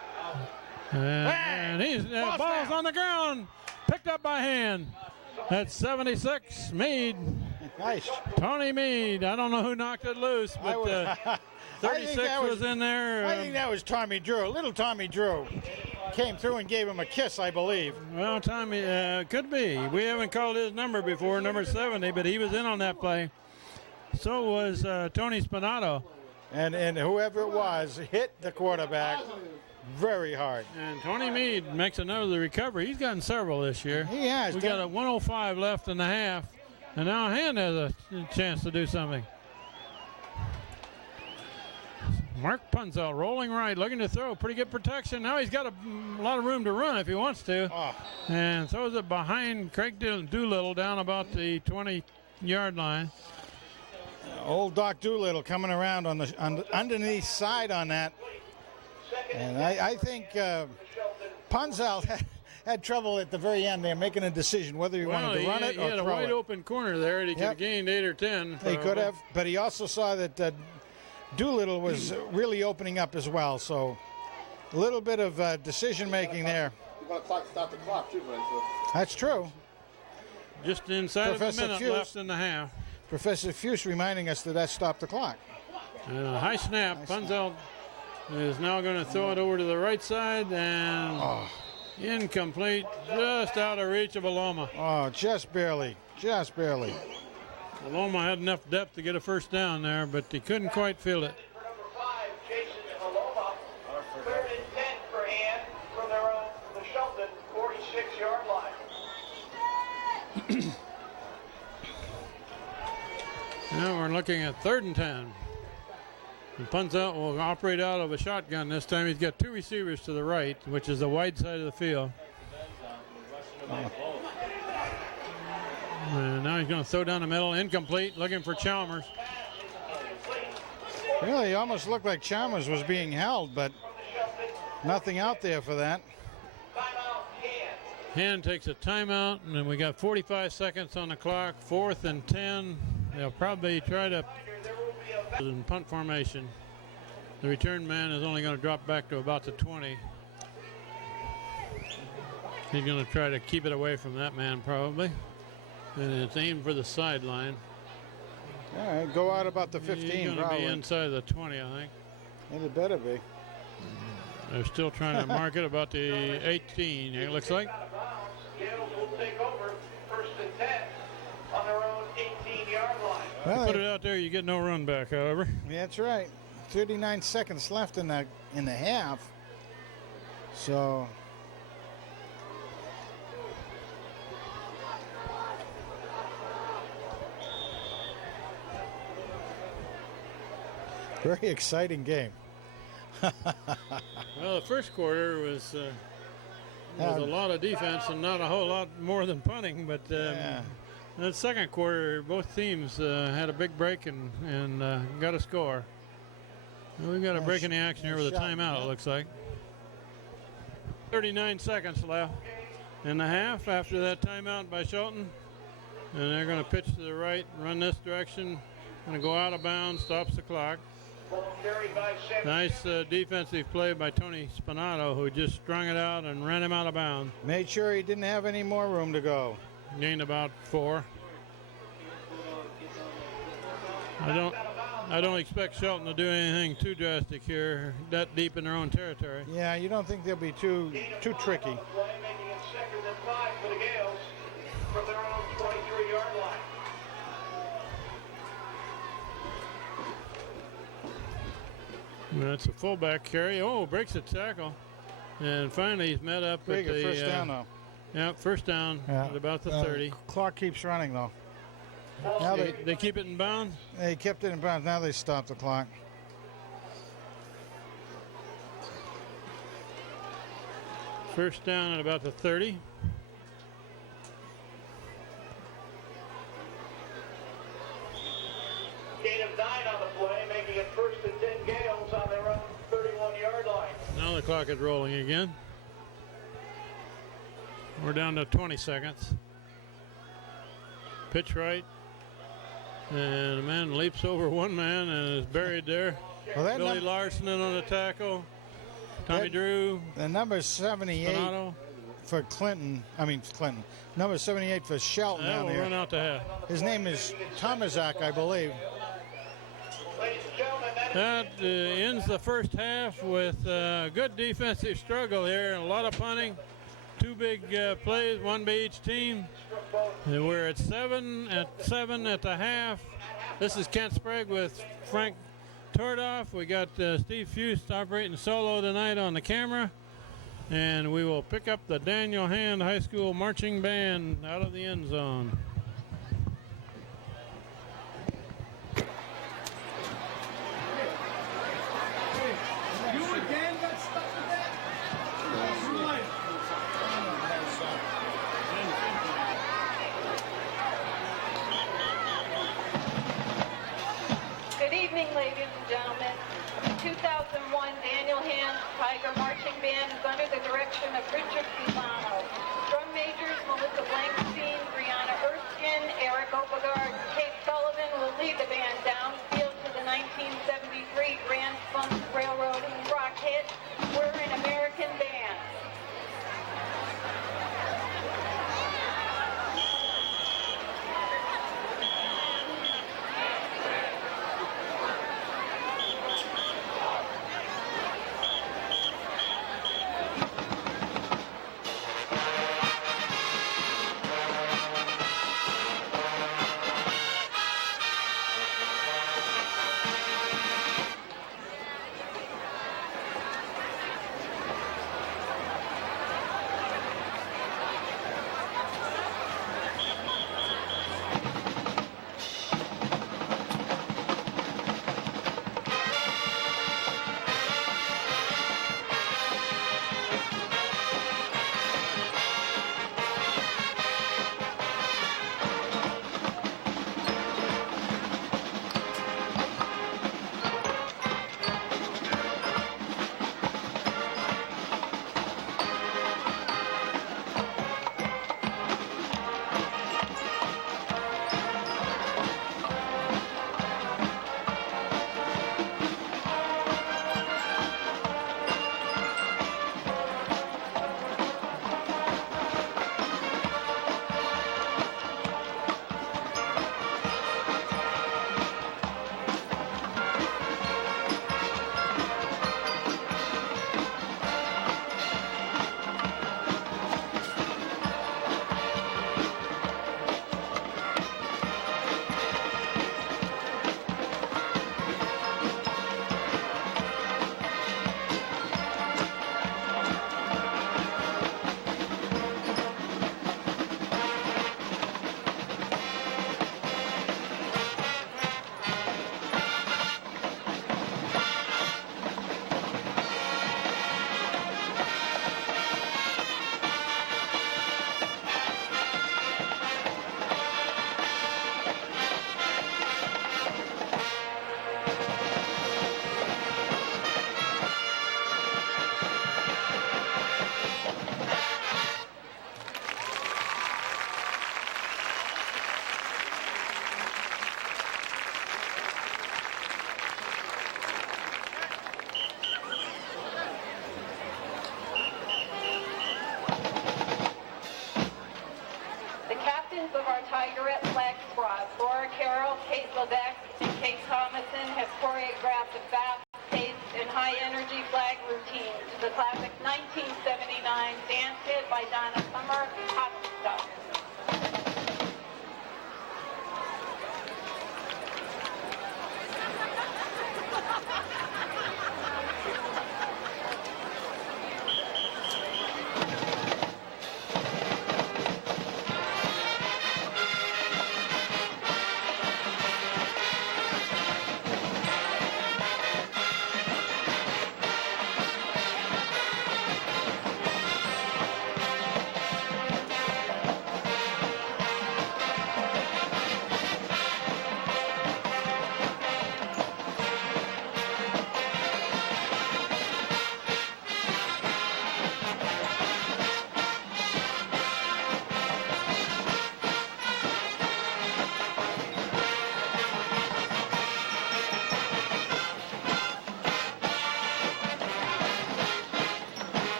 And he's Ball's ball's down. on the ground, picked up by hand. That's 76, Mead. Nice. Tony Mead. I don't know who knocked it loose, I would- but I think 36 that was in there. I think that was Tommy Drew. Little Tommy Drew came through and gave him a kiss, I believe. Well, Tommy, could be. We haven't called his number before, number 70, but he was in on that play. So was Tony Spinato. And whoever it was hit the quarterback very hard. And Tony Mead makes another recovery. He's gotten several this year. He has. We got a 1:05 left in the half, and now Hand has a chance to do something. Mark Punzel rolling right, looking to throw. Pretty good protection. Now he's got a lot of room to run if he wants to. Oh. And throws it behind Craig Doolittle down about the 20-yard line. Old Doc Doolittle coming around on the underneath side on that. And I think Punzel had trouble at the very end there making a decision whether he wanted to run it he or had a throw wide it. open corner there, and he could have gained 8 or 10. He could have, but he also saw that Doolittle was really opening up as well. So a little bit of decision making there. You want to stop the clock too, man. So. That's true. Just inside of Professor a minute Fuse. left in the half. Professor Fuse reminding us that stopped the clock. High snap. Punzel is now going to throw it over to the right side, and incomplete, just out of reach of Aloma. Oh, just barely. Just barely. Aloma had enough depth to get a first down there, but he couldn't quite field it. For number 5, Jason Aloma. 3rd and 10 for Hand from their own, the Shelton 46-yard line. Now we're looking at 3rd and 10. And Punzel will operate out of a shotgun this time. He's got 2 receivers to the right, which is the wide side of the field. And now he's going to throw down the middle, incomplete, looking for Chalmers. Really almost looked like Chalmers was being held, but nothing out there for that. Hand takes a timeout, and then we got 45 seconds on the clock. 4th and 10. They'll probably try to in punt formation. The return man is only going to drop back to about the 20. He's going to try to keep it away from that man probably. And it's aimed for the sideline. All right, go out about the 15 He's going to probably. be inside the 20, I think. And it better be. They're still trying to mark it about the 18, it looks like. Gales will take over 1st and 10 on their own 18-yard line. Well, Put it out there, you get no run back, however. that's right. 39 seconds left in the half. So very exciting game. Well, the first quarter was a lot of defense and not a whole lot more than punting, but the second quarter, both teams had a big break and got a score. We've got a break in the action here with a timeout, it looks like. 39 seconds left in the half after that timeout by Shelton. And they're going to pitch to the right, run this direction, going to go out of bounds, stops the clock. Nice defensive play by Tony Spinato, who just strung it out and ran him out of bounds. Made sure he didn't have any more room to go. Gained about 4. I don't expect Shelton to do anything too drastic here, that deep in their own territory. Yeah, you don't think they'll be too tricky. Making it 2nd and 5 for the Gales from their own 23-yard line. That's a fullback carry. Oh, breaks a tackle. And finally he's met up Big at the first down though. Yeah, first down at about the 30. Clock keeps running though. Now They keep it in bounds. they kept it in bounds. Now they stop the clock. First down at about the 30. Gain of 9 on the play, making it 1st and 10 Gales on their own 31-yard line. Now the clock is rolling again. We're down to 20 seconds. Pitch right. And a man leaps over one man and is buried there. Well, that Billy Larson in on the tackle. Tommy That- Drew. the number 78 Spinato. for Clinton. Number 78 for Shelton That down will run there. out to half. His name is Tomaszak, I believe. Ladies and gentlemen, that That ends the first half with a good defensive struggle here. A lot of punting. 2 big plays, one by each team. And we're at 7 at the half. This is Kent Sprague with Frank Tordoff. We got Steve Fust operating solo tonight on the camera. And we will pick up the Daniel Hand High School Marching Band out of the end zone. Good evening, ladies and gentlemen. The 2001 Daniel Hand Tiger Marching Band is under the direction of Richard Pisano. Drum majors Melissa Blankstein, Brianna Erskine, Eric Obagard, Kate Sullivan will lead the band downfield to the 1973 Grand Funk Railroad rock hit, We're an American Band. The captains of our Tigerette flag squad, Laura Carroll, Kate Levesque, and Kate Thomason, have choreographed a fast-paced and high-energy flag routine to the classic 1979 dance hit by Donna Summer, Hot Stuff.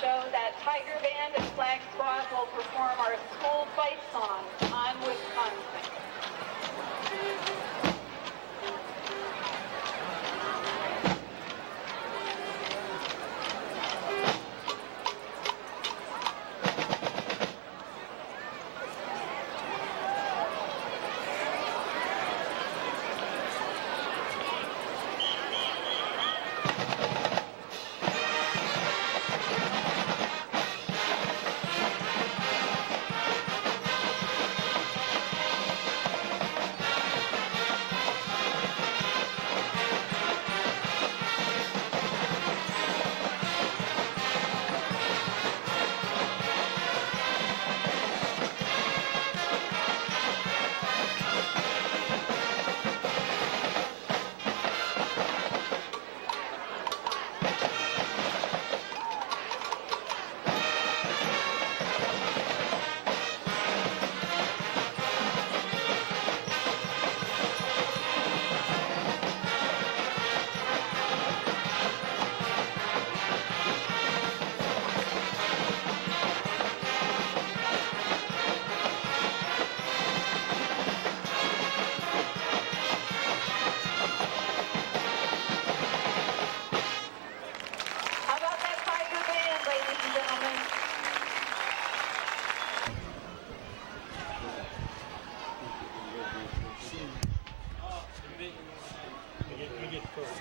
Show that Tiger Band and Flag Squad will perform our school fight song, On Wisconsin.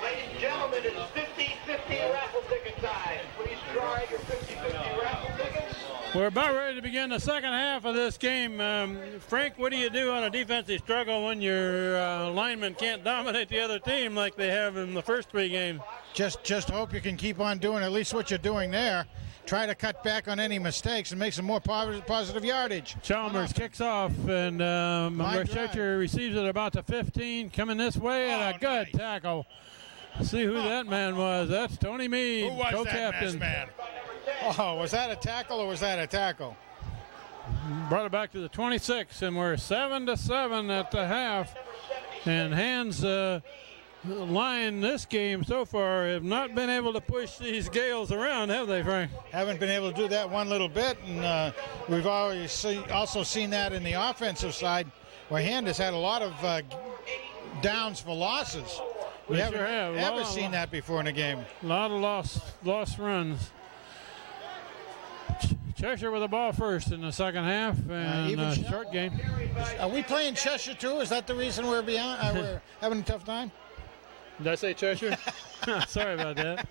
Ladies and gentlemen, it's 50-50 raffle ticket time. Please draw your 50-50 raffle tickets. We're about ready to begin the second half of this game. Frank, what do you do on a defensive struggle when your linemen can't dominate the other team like they have in the first three games? Just hope you can keep on doing at least what you're doing there. Try to cut back on any mistakes and make some more positive yardage. Chalmers kicks off, and Marchetti receives it about the 15, coming this way, and a good tackle. See who that man was. That's Tony Meade, who was co-captain. That man? Oh, was that a tackle or was that a tackle? Brought it back to the 26, and we're 7-7 at the half. And Hands line this game so far have not been able to push these Gales around, have they, Frank? Haven't been able to do that one little bit, and we've also seen that in the offensive side, where Hand has had a lot of downs for losses. We haven't sure have. ever seen that before in a game. A lot of lost runs. Cheshire with the ball first in the second half, and even short game. Are we playing Cheshire too? Is that the reason we're behind? We're having a tough time? Did I say Cheshire? Sorry about that.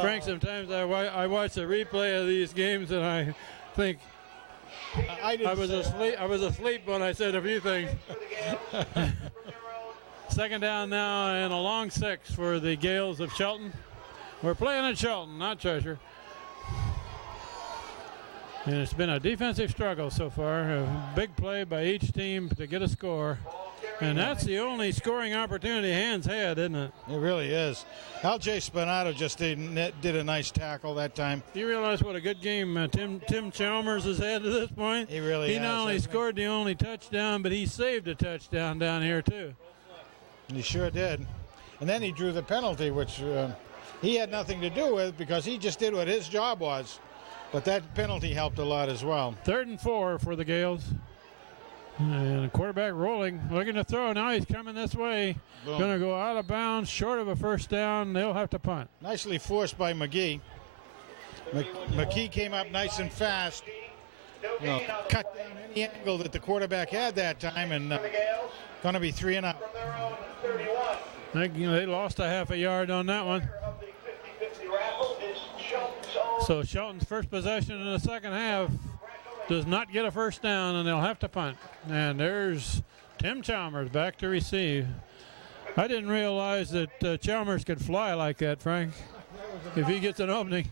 Frank, sometimes I watch the replay of these games and I think I was asleep when I said a few things. Second down now and a long 6 for the Gales of Shelton. We're playing at Shelton, not Cheshire. And it's been a defensive struggle so far. A big play by each team to get a score. And that's the only scoring opportunity Hands had, isn't it? It really is. L.J. Spinato just did a nice tackle that time. You realize what a good game Tim Chalmers has had to this point? He really has. He not only scored the only touchdown, but he saved a touchdown down here, too. He sure did. And then he drew the penalty, which he had nothing to do with because he just did what his job was. But that penalty helped a lot as well. 3rd and 4 for the Gales. And the quarterback rolling, looking to throw. Now he's coming this way. Going to go out of bounds, short of a first down. They'll have to punt. Nicely forced by McGee. McGee came up nice and fast. Cut down any angle that the quarterback had that time, and going to be 3 and out. They lost a half a yard on that one. So Shelton's first possession in the second half does not get a first down, and they'll have to punt. And there's Tim Chalmers back to receive. I didn't realize that Chalmers could fly like that, Frank. If he gets an opening,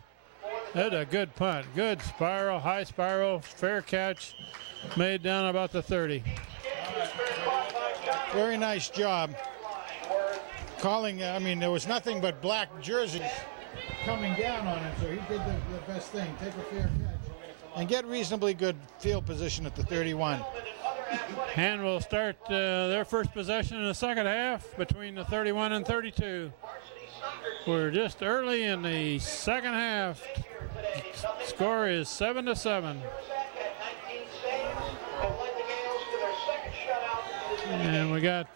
that's a good punt. Good spiral, high spiral, fair catch, made down about the 30. Very nice job. Calling, I mean, there was nothing but black jerseys coming down on him, so he did the best thing, take a fair catch and get reasonably good field position at the 31. And will start their first possession in the second half between the 31 and 32. We're just early in the second half. Score is 7-7. And we got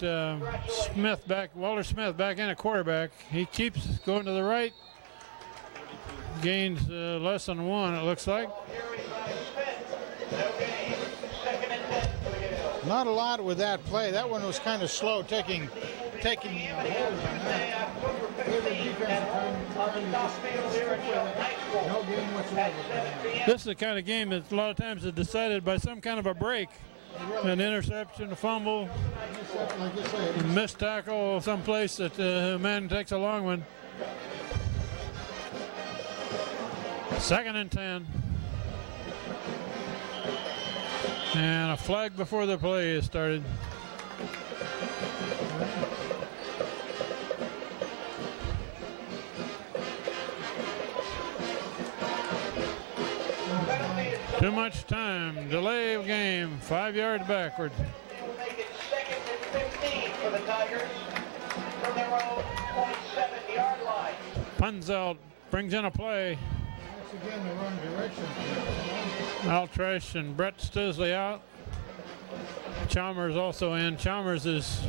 Smith back, Walter Smith back in at quarterback. He keeps going to the right. Gains less than 1, it looks like. Not a lot with that play. That one was kind of slow, taking hold on that. No game whatsoever. This is the kind of game that a lot of times is decided by some kind of a break. An interception, a fumble, a missed tackle someplace that the man takes a long one. 2nd and 10. And a flag before the play is started. Too much time. Delay of game. 5 yards backward. It will make it 2nd and 15 for the Tigers from their own 27-yard line. Punzelt brings in a play. That's again the wrong direction. Altresh and Brett Stisley out. Chalmers also in. Chalmers is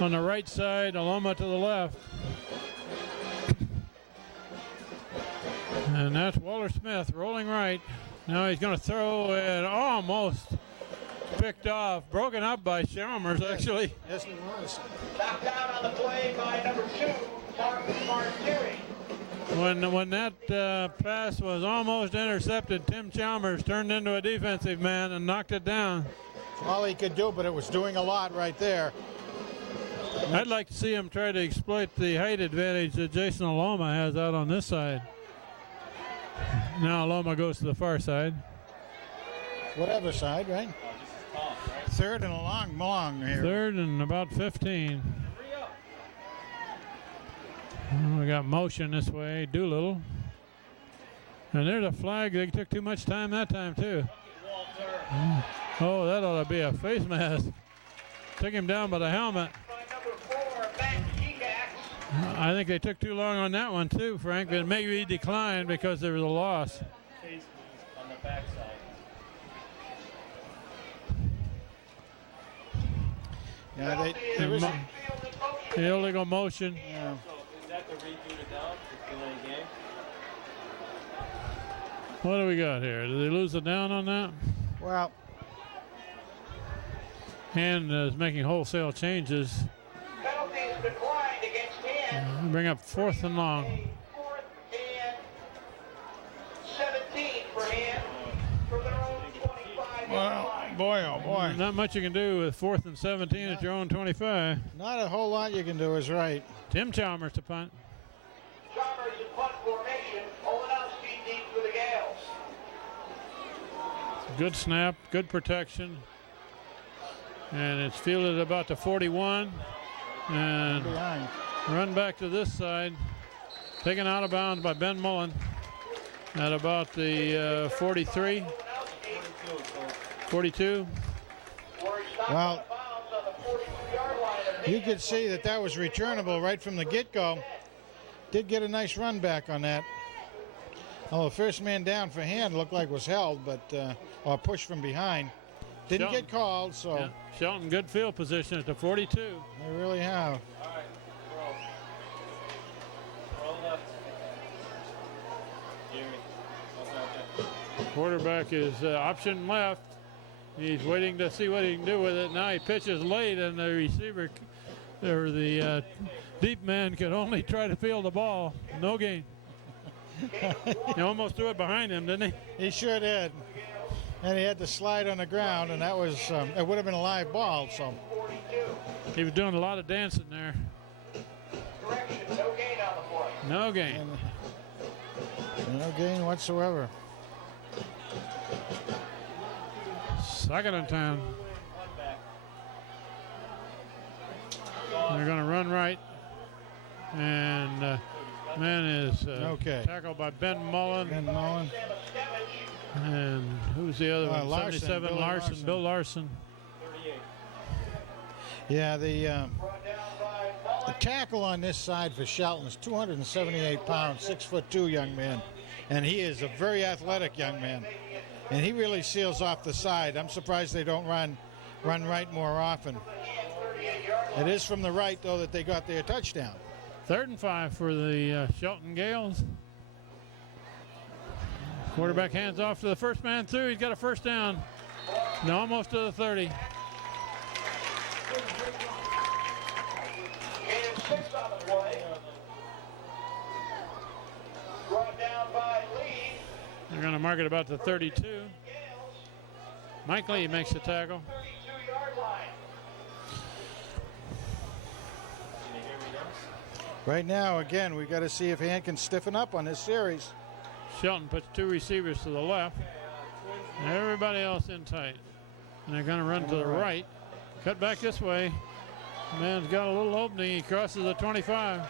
on the right side, Aloma to the left. And that's Walter Smith rolling right. Now he's going to throw and almost picked off, broken up by Chalmers actually. Yes, it was. Knocked down on the play by number 2, Marcus Martiri. When that pass was almost intercepted, Tim Chalmers turned into a defensive man and knocked it down. All he could do, but it was doing a lot right there. I'd like to see him try to exploit the height advantage that Jason Aloma has out on this side. Now Aloma goes to the far side. Whatever side, right? 3rd and a long here. 3rd and about 15. We got motion this way, Doolittle. And there's a flag. They took too much time that time, too. Oh, that ought to be a face mask. Took him down by the helmet. I think they took too long on that one, too, Frank. But maybe he declined because there was a loss. On the backside. Yeah, they was, illegal motion. yeah. So is that the redo to down? It's delay game. What do we got here? Did they lose the down on that? Well, Hand is making wholesale changes. Penalties declined against Hand. Bring up 4th and long. 4th and 17 for Hand from their own 25. well, boy, oh boy. Not much you can do with 4th and 17 at your own 25. Not a whole lot you can do is right. Tim Chalmers to punt. Chalmers in punt formation. Olenowski deep for the Gales. Good snap, good protection. And it's fielded about the 41. And Behind. run back to this side. Taken out of bounds by Ben Mullen at about the 43, 42. Well, you could see that was returnable right from the get-go. Did get a nice run back on that. Well, the first man down for Hand looked like was held, but or pushed from behind. Didn't Shelton. get called, so Yeah. Shelton, good field position at the 42. they really have. All right, roll left. Jeremy, okay. Quarterback is option left. He's waiting to see what he can do with it. Now he pitches late, and the receiver, or the deep man, could only try to field the ball. No gain. He almost threw it behind him, didn't he? He sure did. And he had to slide on the ground, and that was, it would have been a live ball, so. He was doing a lot of dancing there. Correction, no gain on the play. No gain. And no gain whatsoever. 2nd and 10. They're going to run right. And man is Okay. tackled by Ben Mullen. Ben Mullen. And who's the other one? Larson, 77, Billy Larson, Larson. Bill Larson. 38. Yeah, the tackle on this side for Shelton is 278 pounds, 6'2" young man. And he is a very athletic young man. And he really seals off the side. I'm surprised they don't run right more often. It is from the right, though, that they got their touchdown. 3rd and 5 for the Shelton Gales. Quarterback hands off to the first man through. He's got a first down. No, almost to the 30. Gain of 6 on the play. Brought down by Lee. They're going to mark it about the 32. Mike Lee makes the tackle. 32-yard line. Right now, again, we got to see if Hand can stiffen up on this series. Shelton puts 2 receivers to the left. And everybody else in tight. And they're going to run to the right. Cut back this way. Man's got a little opening. He crosses the 25.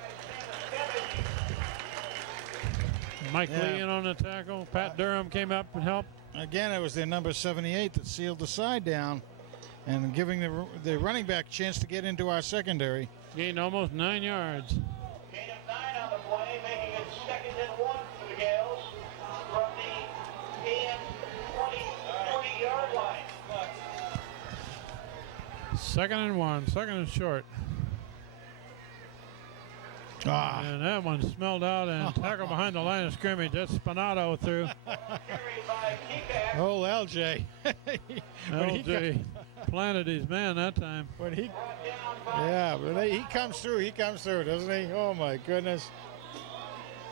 Mike Lee in on the tackle. Pat Durham came up and helped. Again, it was their number 78 that sealed the side down and giving the running back a chance to get into our secondary. Gained almost 9 yards. Gain of 9 on the play, making it 2nd and 1 for the Gales from the Hand 20-yard line. 2nd and 1. 2nd and short. And that one smelled out and tackled behind the line of scrimmage. That's Spinato through. Carried by Kika. Old LJ. LJ planted his man that time. When he comes through, doesn't he? Oh my goodness.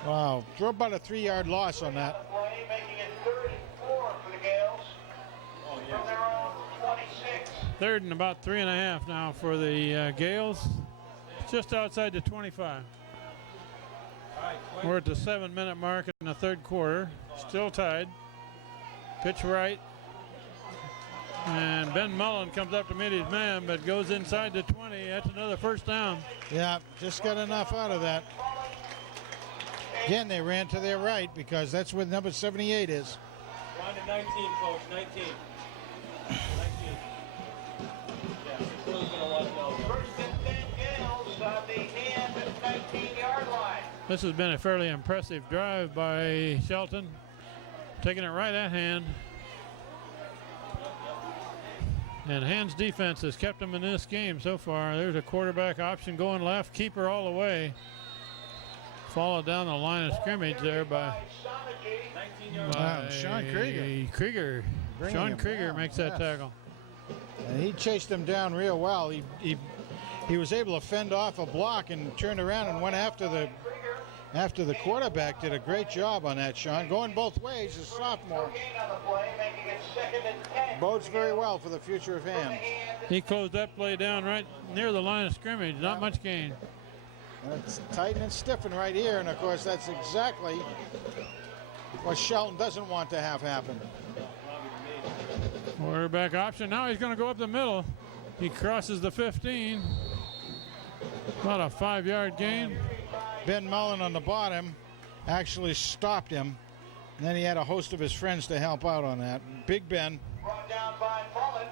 Wow. Throw about a 3-yard loss on that. Play, making it 3rd and 4 for the Gales from their own 26. 3rd and about 3.5 now for the Gales. Just outside the 25. We're at the 7-minute mark in the 3rd quarter. Still tied. Pitch right. And Ben Mullen comes up to meet his man, but goes inside the 20. That's another first down. Yeah, just got enough out of that. Again, they ran to their right because that's where number 78 is. Round to 19, coach. 19. 19. Yeah, it's really been a lot of bells. 1st and 10 Gales on the Hand 19-yard line. This has been a fairly impressive drive by Shelton. Taking it right at Hand. And Hand's defense has kept them in this game so far. There's a quarterback option going left, keeper all the way. Followed down the line of scrimmage there by Sean Krieger. Krieger. Sean Krieger makes that tackle. And he chased him down real well. He was able to fend off a block and turned around and went after the quarterback. Did a great job on that, Sean. Going both ways as sophomore. Bodes very well for the future of Hand. He closed that play down right near the line of scrimmage. Not much gain. And it's tight and stiffened right here, and of course that's exactly what Shelton doesn't want to have happen. Quarterback option. Now he's going to go up the middle. He crosses the 15. About a 5-yard gain. Ben Mullen on the bottom actually stopped him. And then he had a host of his friends to help out on that. Big Ben. Brought down by Mullen.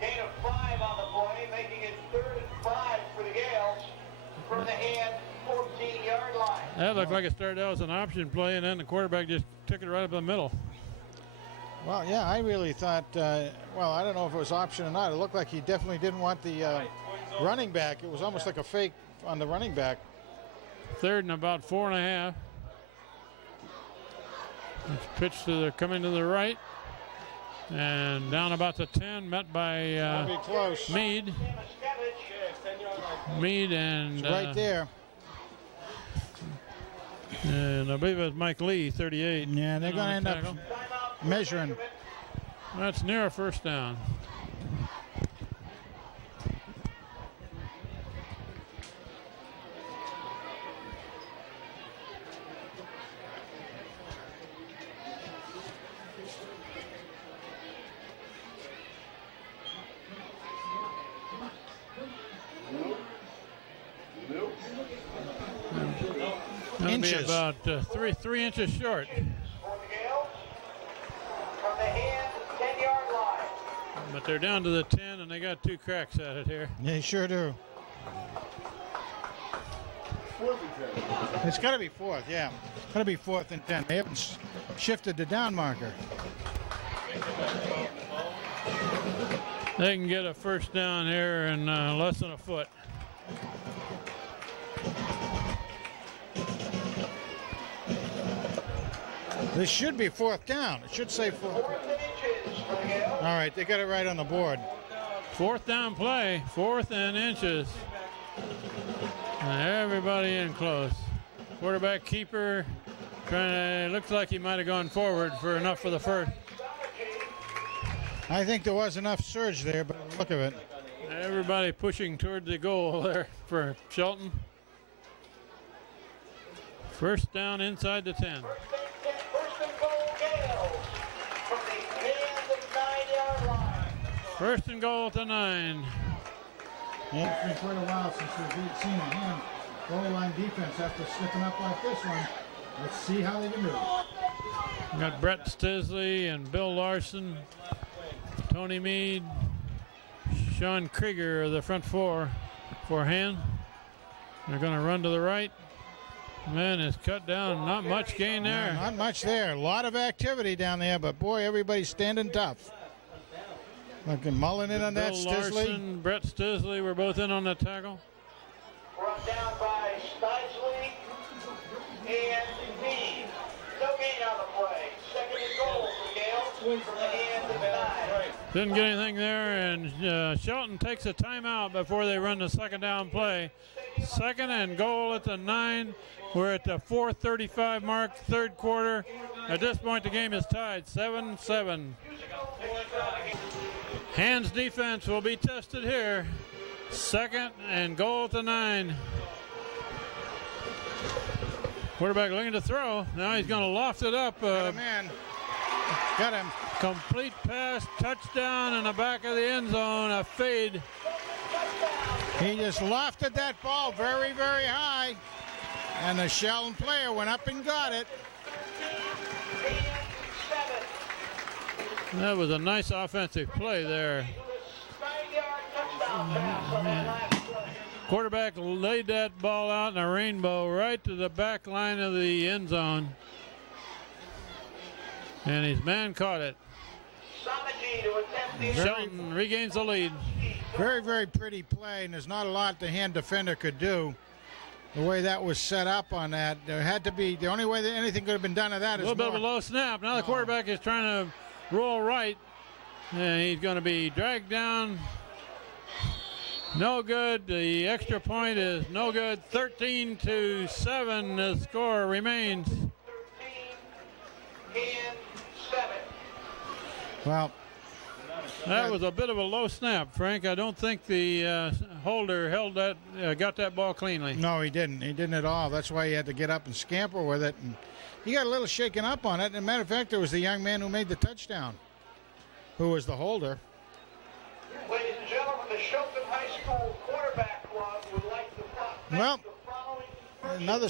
Gain of 5 on the play, making it 3rd and 5 for the Gales from the Hand 14-yard line. That looked like it started out as an option play, and then the quarterback just took it right up the middle. Well, yeah, I really thought, well, I don't know if it was option or not. It looked like he definitely didn't want the running back. It was almost like a fake on the running back. 3rd and about 4.5. It's pitched to the coming to the right. And down about the 10, met by Be close. Mead. Mead and It's right there. And I believe it was Mike Lee, 38. Yeah, they're going to end up measuring. That's near a first down. Inches. About three inches short. But they're down to the 10, and they got 2 cracks at it here. They sure do. It's got to be 4th, yeah. It's got to be 4th and 10. They haven't shifted the down marker. They can get a first down here in less than a foot. This should be 4th down. It should say 4th. All right, they got it right on the board. 4th down play, 4th and inches. And everybody in close. Quarterback keeper trying to, looks like he might have gone forward for enough for the first. I think there was enough surge there, but look at it. Everybody pushing toward the goal there for Shelton. First down inside the 10. First and goal at the 9. Yeah, it's been quite a while since we've seen a Hand goal line defense after slipping up like this one. Let's see how they can do. We got Brett Stisley and Bill Larson, Tony Mead, Sean Krieger are the front 4 for Hand. They're going to run to the right. Man, it's cut down. Not much gain there. Not much there. A lot of activity down there, but boy, everybody's standing tough. Look at Mullen in on that. Bill Stisley. Larson, Brett Stisley were both in on the tackle. Brought down by Stisley and Mead. No gain on the play. 2nd and goal for Gales from the Hand of 9. Didn't get anything there, and Shelton takes a timeout before they run the 2nd down play. 2nd and goal at the 9. We're at the 4:35 mark, 3rd quarter. At this point, the game is tied, 7-7. Hand's defense will be tested here. 2nd and goal at the 9. Quarterback looking to throw. Now he's going to loft it up. Got him in. Got him. Complete pass, touchdown in the back of the end zone, a fade. He just lofted that ball very, very high. And the Shelton player went up and got it. That was a nice offensive play there. Quarterback laid that ball out in a rainbow right to the back line of the end zone. And his man caught it. Shelton regains the lead. Very, very pretty play, and there's not a lot the hand defender could do. The way that was set up on that, there had to be, the only way that anything could have been done to that A is little bit of a low snap. Now the quarterback is trying to roll right, and he's going to be dragged down. No good. The extra point is no good. 13-7. The score remains. 13-7. Well, That was a bit of a low snap, Frank. I don't think the holder held that, got that ball cleanly. no, he didn't. He didn't at all. That's why he had to get up and scamper with it. And he got a little shaken up on it. And as a matter of fact, it was the young man who made the touchdown, who was the holder. Ladies and gentlemen, the Shelton High School Quarterback Club would like to thank Well, the following another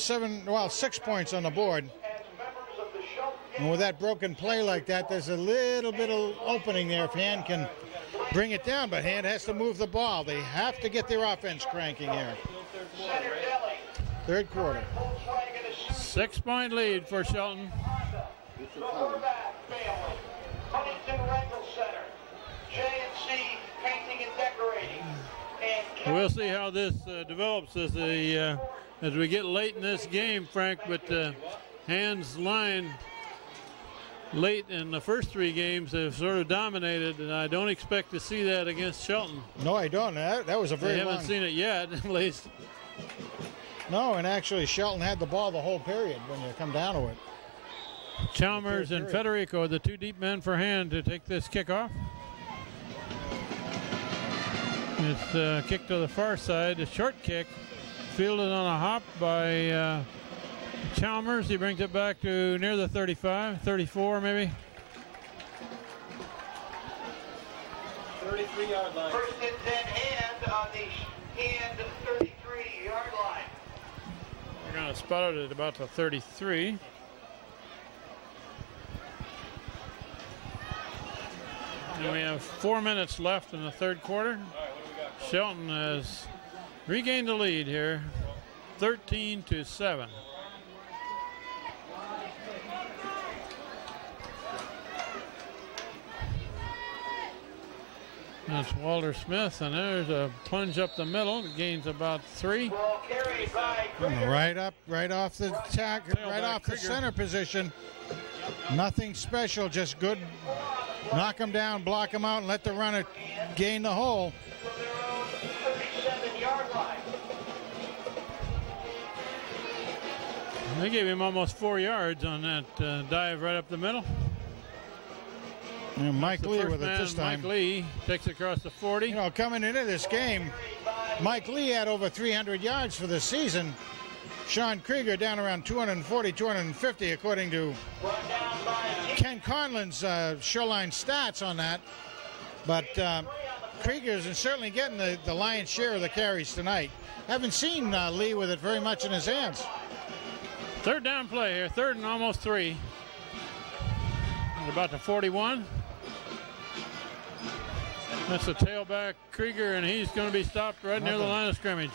6 points on the board. as members of the Shelton And with that broken play like that, there's a little bit of opening there if Hand can bring it down. But Hand has to move the ball. They have to get their offense cranking here. Center Deli, Third quarter. Volkswagen is 6-point lead for Shelton. the Horvath family, Huntington Rental Center, J&C Painting and Decorating, and We'll see how this develops as we get late in this game, Frank. But Hand's line late in the first 3 games have sort of dominated, and I don't expect to see that against Shelton. No, I don't. That was a We very haven't long. seen it yet, at least. No, and actually Shelton had the ball the whole period when you come down to it. Chalmers and Federico, the 2 deep men for Hand to take this kickoff. It's kick to the far side, a short kick, fielded on a hop by Chalmers. He brings it back to near the 35, 34 maybe. 33-yard line. first and 10 Hand on the Hand 33-yard line. We're going to spot it at about the 33. And we have 4 minutes left in the third quarter. Shelton has regained the lead here, 13-7. That's Walter Smith, and there's a plunge up the middle. It gains about 3. Ball carried by Right off the tack, right off the center position. Nothing special, just good. Knock them down, block them out, and let the runner gain the hole. from their own 37-yard line. They gave him almost 4 yards on that dive right up the middle. And Mike The Lee first with it man, this time. Mike Lee takes it across the 40. You know, coming into this game, Mike Lee had over 300 yards for the season. Sean Krieger down around 240, 250, according to Ken Conlon's Shoreline stats on that. But Krieger's certainly getting the lion's share of the carries tonight. Haven't seen Lee with it very much in his hands. Third down play here, 3rd and almost 3. At about the 41. That's the tailback Krieger, and he's going to be stopped right near the line of scrimmage.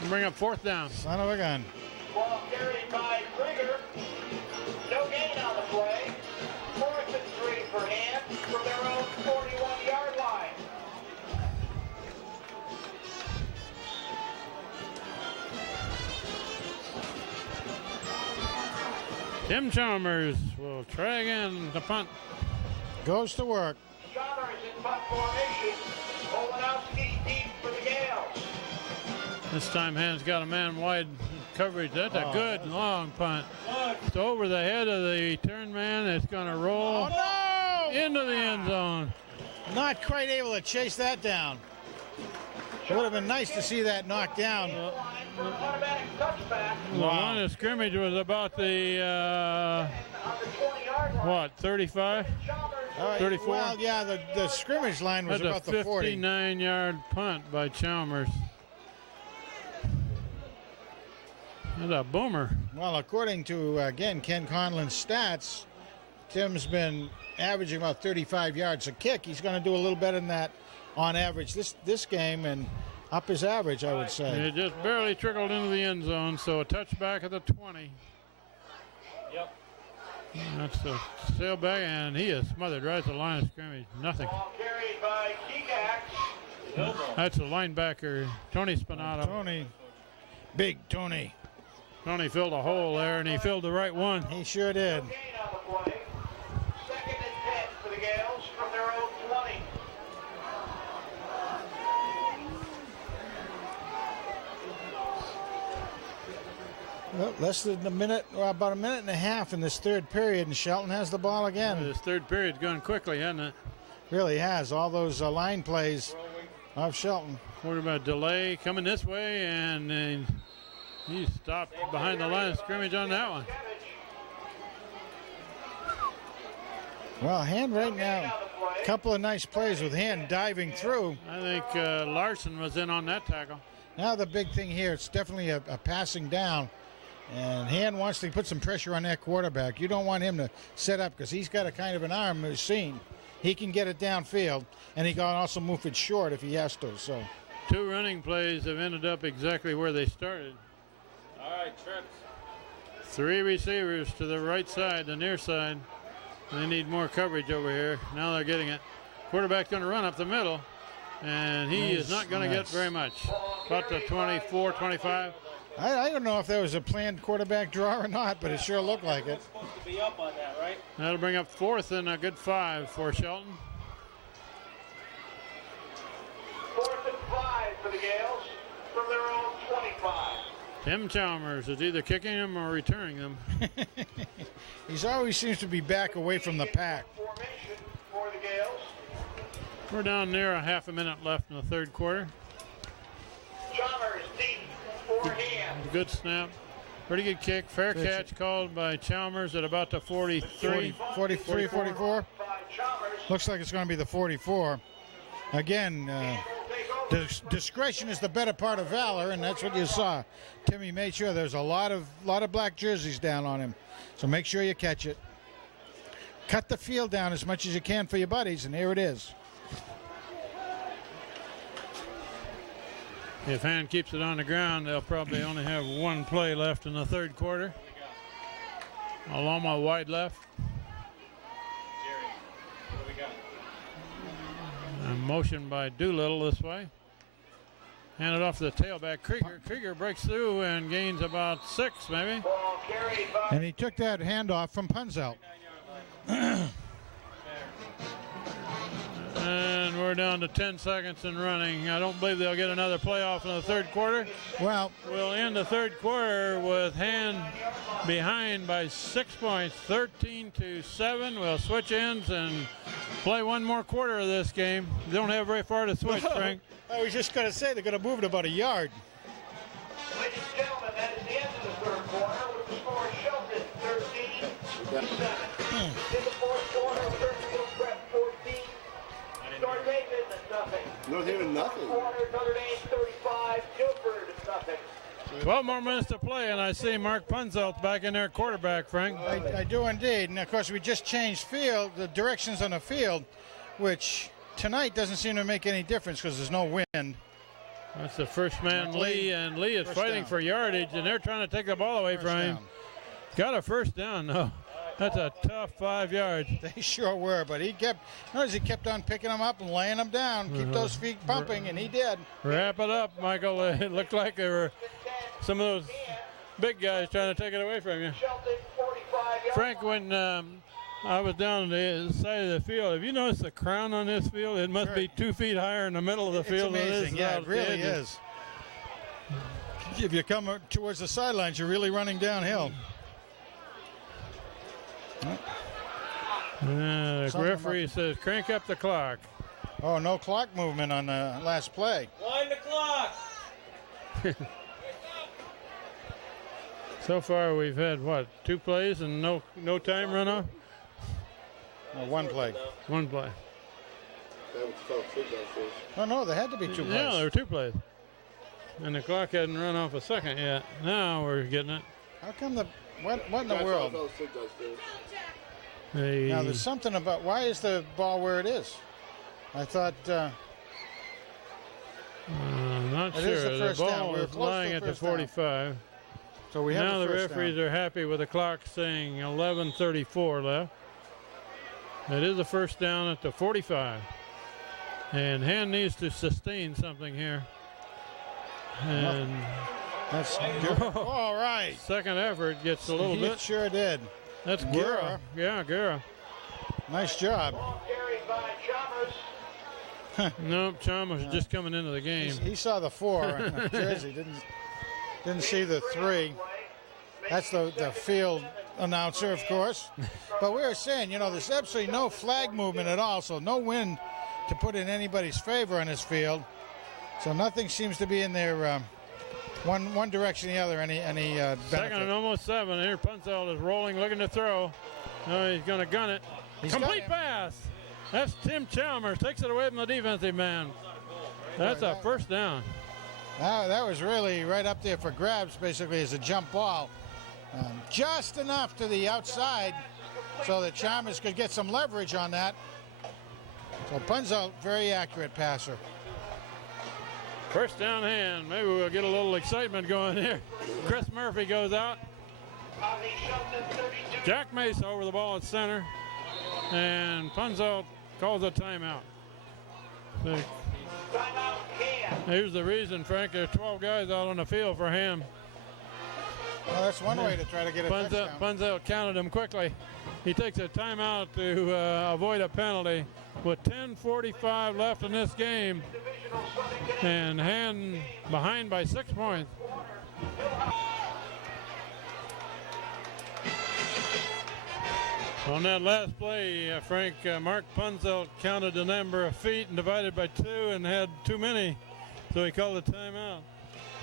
And bring up 4th down. Son of a gun. Ball carried by Krieger. No gain on the play. 4th and 3 for Hand from their own 41-yard line. Tim Chalmers will try again the punt. Goes to work. Chalmers in punt formation. Olenowski deep for the Gales. This time Hand's got a man wide coverage. That's a good long punt. It's over the head of the turn man. It's going to roll into the end zone. Not quite able to chase that down. It would have been nice to see that knocked down. For an automatic touchback The line of scrimmage was about the, on the 20-yard line. what, 35? All right, 34? Well, yeah, the scrimmage line was That's about a the 40. 59-yard punt by Chalmers. That's a boomer. Well, according to, again, Ken Conlon's stats, Tim's been averaging about 35 yards a kick. He's going to do a little better than that on average this game and up his average, I would say. It just barely trickled into the end zone, so a touchback at the 20. Yep. That's the sailback, and he is smothered right at the line of scrimmage. Nothing. Ball carried by Kikak. That's the linebacker, Tony Spinato. Tony, big Tony. Tony filled a hole there, and he filled the right one. He sure did. Gain on the play. 2nd and 10 for the Gales from their own 20. Well, less than a minute, well, about a minute and a half in this third period, and Shelton has the ball again. This third period's gone quickly, hasn't it? Really has. All those line plays of Shelton. Quarterback delay coming this way, and he stopped behind the line of scrimmage on that one. Well, Hand right now, a couple of nice plays with Hand diving through. I think Larson was in on that tackle. Now the big thing here, it's definitely a passing down. And Hand wants to put some pressure on that quarterback. You don't want him to set up because he's got a kind of an arm machine. He can get it downfield, and he can also move it short if he has to. So 2 running plays have ended up exactly where they started. All right, trips. 3 receivers to the right side, the near side. They need more coverage over here. Now they're getting it. Quarterback's going to run up the middle, and he is not going to get very much. About the 24, 25. I don't know if that was a planned quarterback draw or not, but it sure looked like it. Supposed to be up on that, right? That'll bring up 4th and a good 5 for Shelton. 4th and 5 for the Gales from their own 25. Tim Chalmers is either kicking them or returning them. He's always seems to be back away from the pack. Formation for the Gales. We're down near a half a minute left in the third quarter. Chalmers deep for Hand. Good snap. Pretty good kick. Fair catch called by Chalmers at about the 43. 43, 44. By Chalmers. Looks like it's going to be the 44. Again, discretion is the better part of valor, and that's what you saw. Timmy made sure there's a lot of black jerseys down on him. So make sure you catch it. Cut the field down as much as you can for your buddies, and here it is. If Hand keeps it on the ground, they'll probably only have 1 play left in the third quarter. Aloma wide left. Jerry, what do we got? A motion by Doolittle this way. Handed off to the tailback, Krieger. Krieger breaks through and gains about 6, maybe. Ball carried by And he took that handoff from Punzel. And we're down to 10 seconds and running. I don't believe they'll get another playoff in the third quarter. Well, We'll end the third quarter with Hand behind by 6 points, 13-7. We'll switch ends and play one more quarter of this game. They don't have very far to switch, Frank. I was just going to say they're going to move it about a yard. Ladies and gentlemen, that is the end of the third quarter with the score Shelton 13-7. In the fourth quarter, Fairfield Prep 14. North Haven nothing. North Haven nothing. Quarter, Notre Dame 35, Guilford nothing. 12 more minutes to play, and I see Mark Punzelt back in there at quarterback, Frank. I do indeed. And of course, we just changed field, the directions on the field, which tonight doesn't seem to make any difference because there's no wind. That's the first man, Lee, and Lee is First fighting down. for yardage, and they're trying to take the ball away First from him. down. Got a first down, though. That's a tough 5 yards. They sure were, but he kept on picking them up and laying them down, keep those feet pumping, and he did. Wrap it up, Michael. It looked like there were some of those big guys trying to take it away from you. Shelton 45 yards. Frank, when I was down the side of the field, have you noticed the crown on this field? It must be 2 feet higher in the middle of the field It's than it amazing. is Yeah, out it at the really edges. is. If you come towards the sidelines, you're really running downhill. The Something referee says crank up the clock. Oh, no clock movement on the last play. Wind the clock. So far, we've had, what, 2 plays and no time runoff? One play. 1 play. That was tough. Sig downstairs. Oh, no, there had to be 2 plays. Yeah, there were 2 plays. And the clock hadn't run off a second yet. Now we're getting it. How come what in the That world? was Sig downstairs. Now, there's something about, why is the ball where it is? I thought, Not It sure. is the first ball down. We were was close to lying the at the first down. 45. So we have now a the first referees down. are happy with the clock saying 11:34 left. It is a first down at the 45. And Hand needs to sustain something here. And That's good. All right. second effort gets a little bit. It sure did. That's Guerra. Guerra. Yeah, Guerra. Nice job. Carried by Chalmers. Nope, Chalmers is just coming into the game. He saw the 4 on jersey, didn't see the 3. That's the field announcer, of course. But we were saying, there's absolutely no flag movement at all, so no wind to put in anybody's favor on this field. So nothing seems to be in their one direction or the other, any benefit. Second and almost 7. Here, Punzelt is rolling, looking to throw. No, he's going to gun it. He's Complete got him. pass. That's Tim Chalmers. Takes it away from the defensive man. That's a first down. That was really right up there for grabs, basically, as a jump ball. Just enough to the outside so that Chalmers could get some leverage on that. So Punzelt, very accurate passer. First down Hand. Maybe we'll get a little excitement going here. Chris Murphy goes out. Jack Mesa over the ball at center. And Punzelt calls a timeout. So, here's the reason, Frank. There are 12 guys out on the field for him. Well, that's one way to try to get a touchdown. Punzelt counted him quickly. He takes a timeout to avoid a penalty with 10:45 left in this game. And Hand behind by 6 points. On that last play, Frank, Mark Punzelt counted the number of feet and divided by 2 and had too many, so he called a timeout.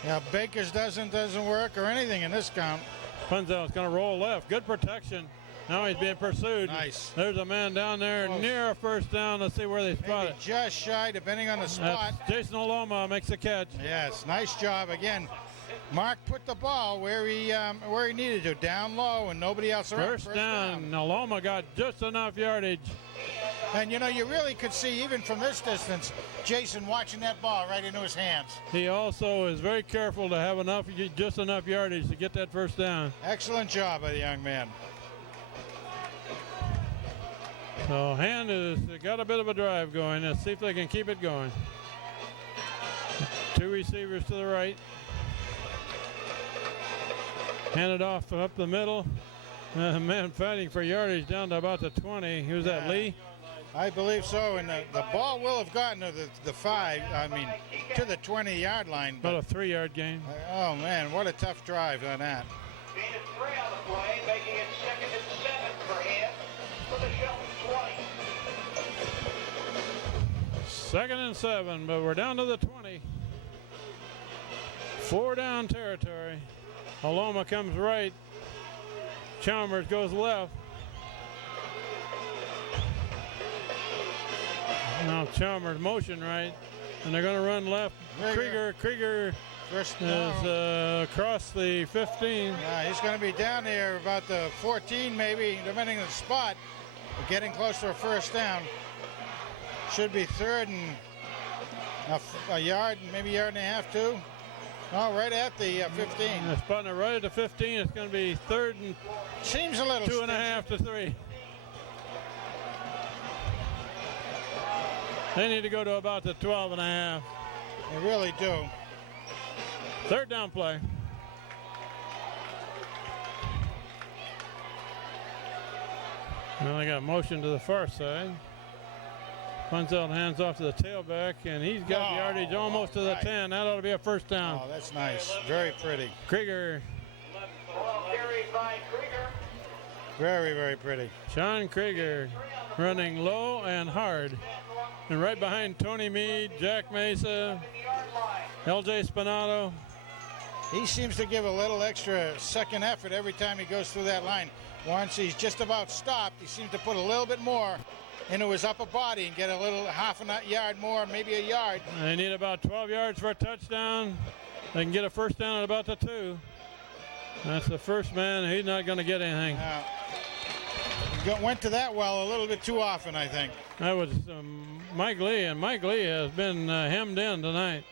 Yeah, Baker's doesn't work or anything in this count. Punzelt's going to roll left. Good protection. Now he's being pursued. Nice. There's a man down there near a first down. Let's see where they spot Maybe it. just shy, depending on the spot. That's Jason Aloma makes the catch. Yes, nice job again. Mark put the ball where he needed to, down low, and nobody else around. First down. Aloma got just enough yardage. And you really could see even from this distance, Jason watching that ball right into his hands. He also is very careful to have just enough yardage to get that first down. Excellent job by the young man. So Hand has got a bit of a drive going. Let's see if they can keep it going. 2 receivers to the right. Handed off up the middle. Man fighting for yardage down to about the 20. Who's that, Lee? I believe so, and the ball will have gotten to the 5, to the 20-yard line. About a 3-yard gain. Oh, man, what a tough drive on that. Gain of 3 on the play, making it 2nd and 7 for Hand for the Shelton 20. 2nd and 7, but we're down to the 20. 4 down territory. Aloma comes right. Chalmers goes left. Now Chalmers motion right, and they're going to run left. Krieger is across the 15. He's going to be down there about the 14, maybe, depending on the spot. We're getting close to a first down. Should be 3rd and a yard, maybe a yard and a half, too. Oh, right at the 15. They're spotting it right at the 15. It's going to be 3rd and seems a little 2.5 to 3. They need to go to about the 12.5. They really do. 3rd down play. Now they got motion to the far side. Punzelt hands off to the tailback, and he's got yardage almost to the 10. That ought to be a first down. Oh, that's nice. Very pretty. Krieger. Ball carried by Krieger. Very, very pretty. Sean Krieger running low and hard. And right behind Tony Meade, Jack Mesa, LJ Spinato. He seems to give a little extra second effort every time he goes through that line. Once he's just about stopped, he seems to put a little bit more into his upper body and get a little half a yard more, maybe a yard. They need about 12 yards for a touchdown. They can get a first down at about the 2. That's the first man. He's not going to get anything. Went to that well a little bit too often, I think. That was Mike Lee, and Mike Lee has been hemmed in tonight.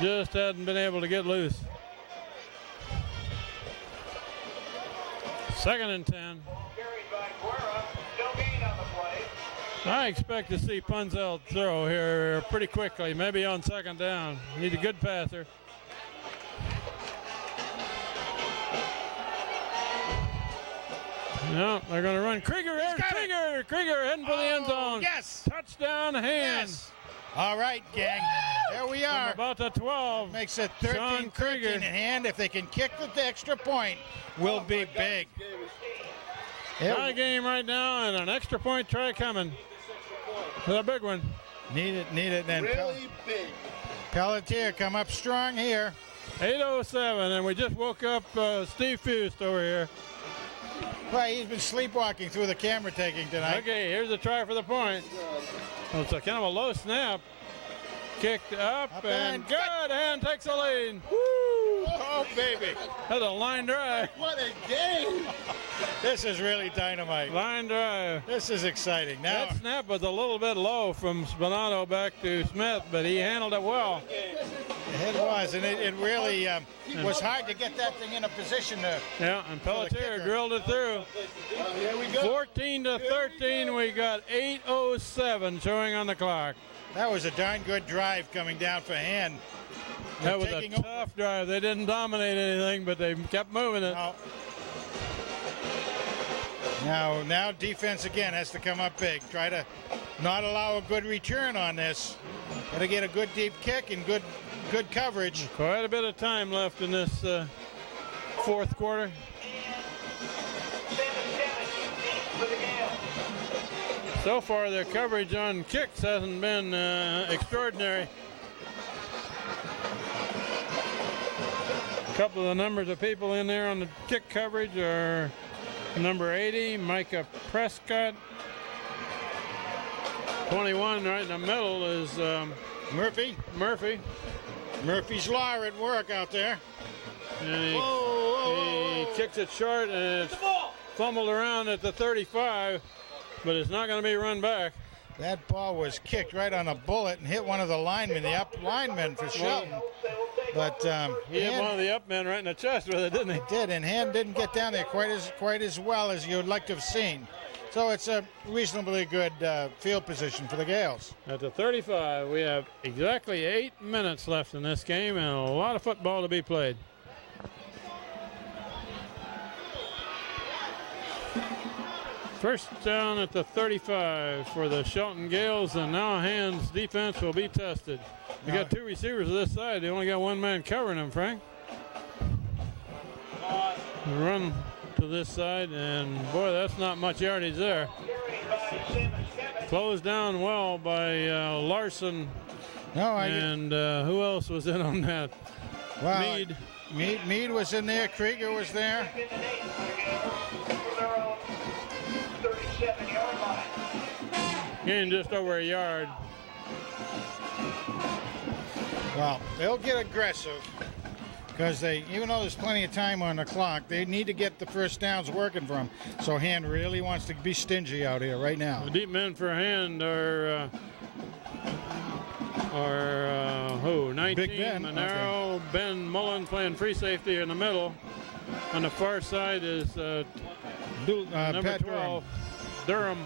Just hadn't been able to get loose. 2nd and 10. Carried by Guerra. No gain on the play. I expect to see Punzel throw here pretty quickly, maybe on 2nd down. Need a good passer. No, they're going to run. Krieger heading for the end zone. Yes. Touchdown, Hand. Yes. All right, gang. There we From are. about the 12. Makes it Sean 13-13 Krieger. in hand. If they can kick the extra point, will be big. Tie game right now, and an extra point try coming. That's a big one. Need it. And Really big. Pelletier come up strong here. 8:07, and we just woke up Steve Fust over here. Well, he's been sleepwalking through the camera taking tonight. Okay, here's a try for the point. Well, it's a kind of a low snap. Kicked up and good. Hand takes the lead. Woo! Oh, baby. That's a line drive. What a game. This is really dynamite. Line drive. This is exciting. Now, That snap was a little bit low from Spinato back to Smith, but he handled it well. it was, and it really was hard to get that thing in a position to. Yeah, and Pelletier kicker. drilled it through. Here we go. 14-13, we got 8:07 showing on the clock. That was a darn good drive coming down for Hand. That was a Taking over. tough drive. They didn't dominate anything, but they kept moving it. Now defense again has to come up big. Try to not allow a good return on this. Got to get a good deep kick and good coverage. Quite a bit of time left in this fourth quarter. 7-7 for the Gales. So far, their coverage on kicks hasn't been extraordinary. A couple of the numbers of people in there on the kick coverage are number 80, Micah Prescott. 21 right in the middle is Murphy. Murphy's Law at work out there. And he kicks it short, and it's fumbled around at the 35, but it's not going to be run back. That ball was kicked right on a bullet and hit one of the linemen, the up linemen for Shelton. But He hit one of the up men right in the chest with it, didn't he? did, and Hand didn't get down there quite as well as you'd like to have seen. So it's a reasonably good field position for the Gales. At the 35, we have exactly 8 minutes left in this game and a lot of football to be played. First down at the 35 for the Shelton Gales, and now Hand's defense will be tested. We got two receivers to this side. They only got one man covering them, Frank. Run to this side, and boy, that's not much yardage there. Closed down well by Larson. And who else was in on that? Well, Mead was in there. Krieger was there. 37-yard line. Gained just over a yard. Well, they'll get aggressive because even though there's plenty of time on the clock, they need to get the first downs working for them. So Hand really wants to be stingy out here right now. The deep men for Hand are who? 19. Big Ben. Monero, Okay. Ben Mullen playing free safety in the middle. On the far side is number Pat 12, Durham,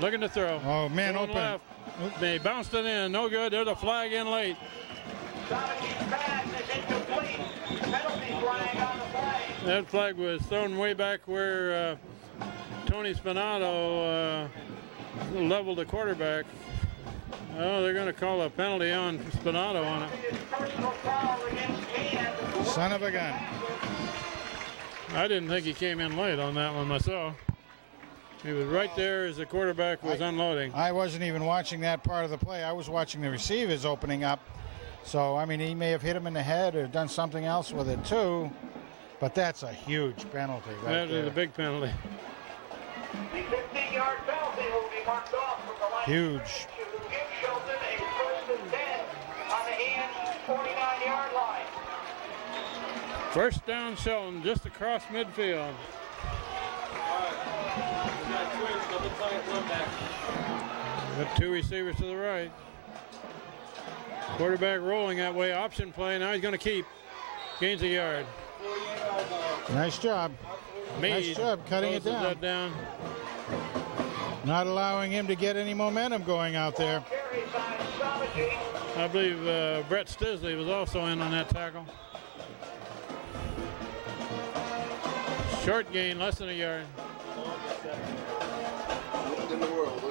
looking to throw. Oh, man, Going open. left. They bounced it in. No good. There's a flag in late. That flag was thrown way back where Tony Spinato leveled the quarterback. Oh, they're going to call a penalty on Spinato on it. Son of a gun. I didn't think he came in late on that one myself. He was right there as the quarterback was unloading. I wasn't even watching that part of the play. I was watching the receivers opening up. So, I mean, he may have hit him in the head or done something else with it, too. But that's a huge penalty right That there. is a big penalty. The 15-yard penalty will be marked off from the line. Huge. To give Shelton a first and 10 on the Hand 49-yard line. First down Shelton, just across midfield. Got two receivers to the right. Quarterback rolling that way. Option play. Now he's going to keep. Gains a yard. Nice job. Meade job cutting it closes that down. Not allowing him to get any momentum going out there. I believe Brett Stisley was also in on that tackle. Short gain, less than a yard. In the world.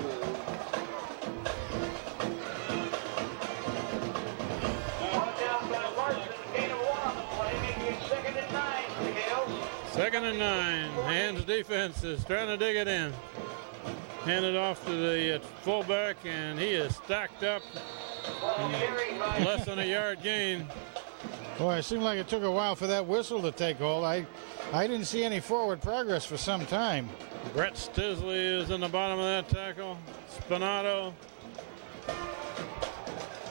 Second and 9. Hands defense is trying to dig it in. Handed off to the fullback, and he is stacked up. Less than a yard gain. Boy, it seemed like it took a while for that whistle to take hold. I didn't see any forward progress for some time. Brett Stisley is in the bottom of that tackle. Spinato.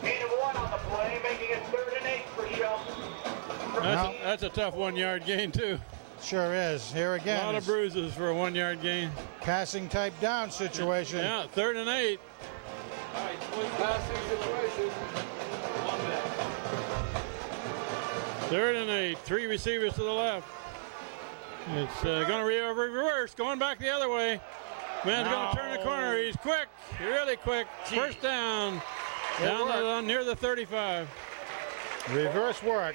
Gain of 1 on the play, making it 3rd and 8 for Shelton. That's a tough 1 yard gain, too. Sure is. Here again. A lot of bruises for a 1 yard gain. Passing type down situation. Yeah, 3rd and 8. Passing situation. 3rd and 8. 3 receivers to the left. It's going to reverse, going back the other way. Man's going to turn the corner. He's quick, really quick. First down, down near the 35. Reverse work.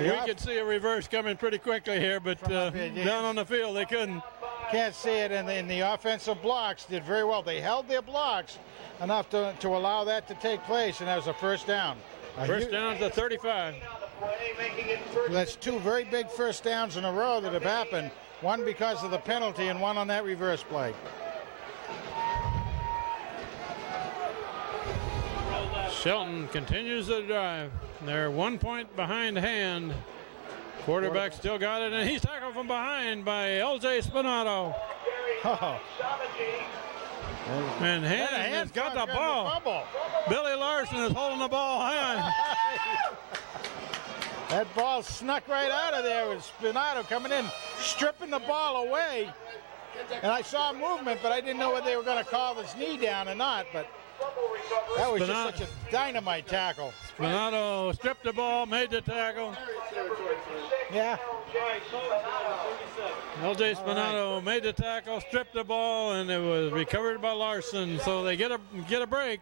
We could see a reverse coming pretty quickly here, but down on the field they couldn't. Can't see it, and the offensive blocks did very well. They held their blocks enough to allow that to take place, and that was a first down. First down to 35. That's 2 very big first downs in a row that have happened. One because of the penalty and one on that reverse play. Shelton continues the drive. They're 1 point behind hand. Quarterback still got it, and he's tackled from behind by L.J. Spinato. Oh. And Hand has got the ball. Billy Larson is holding the ball high. That ball snuck right out of there with Spinato coming in, stripping the ball away. And I saw movement, but I didn't know whether they were going to call his knee down or not. But that was just such a dynamite tackle. Spinato stripped the ball, made the tackle. Yeah. L.J. Spinato made the tackle, stripped the ball, and it was recovered by Larson. So they get a break,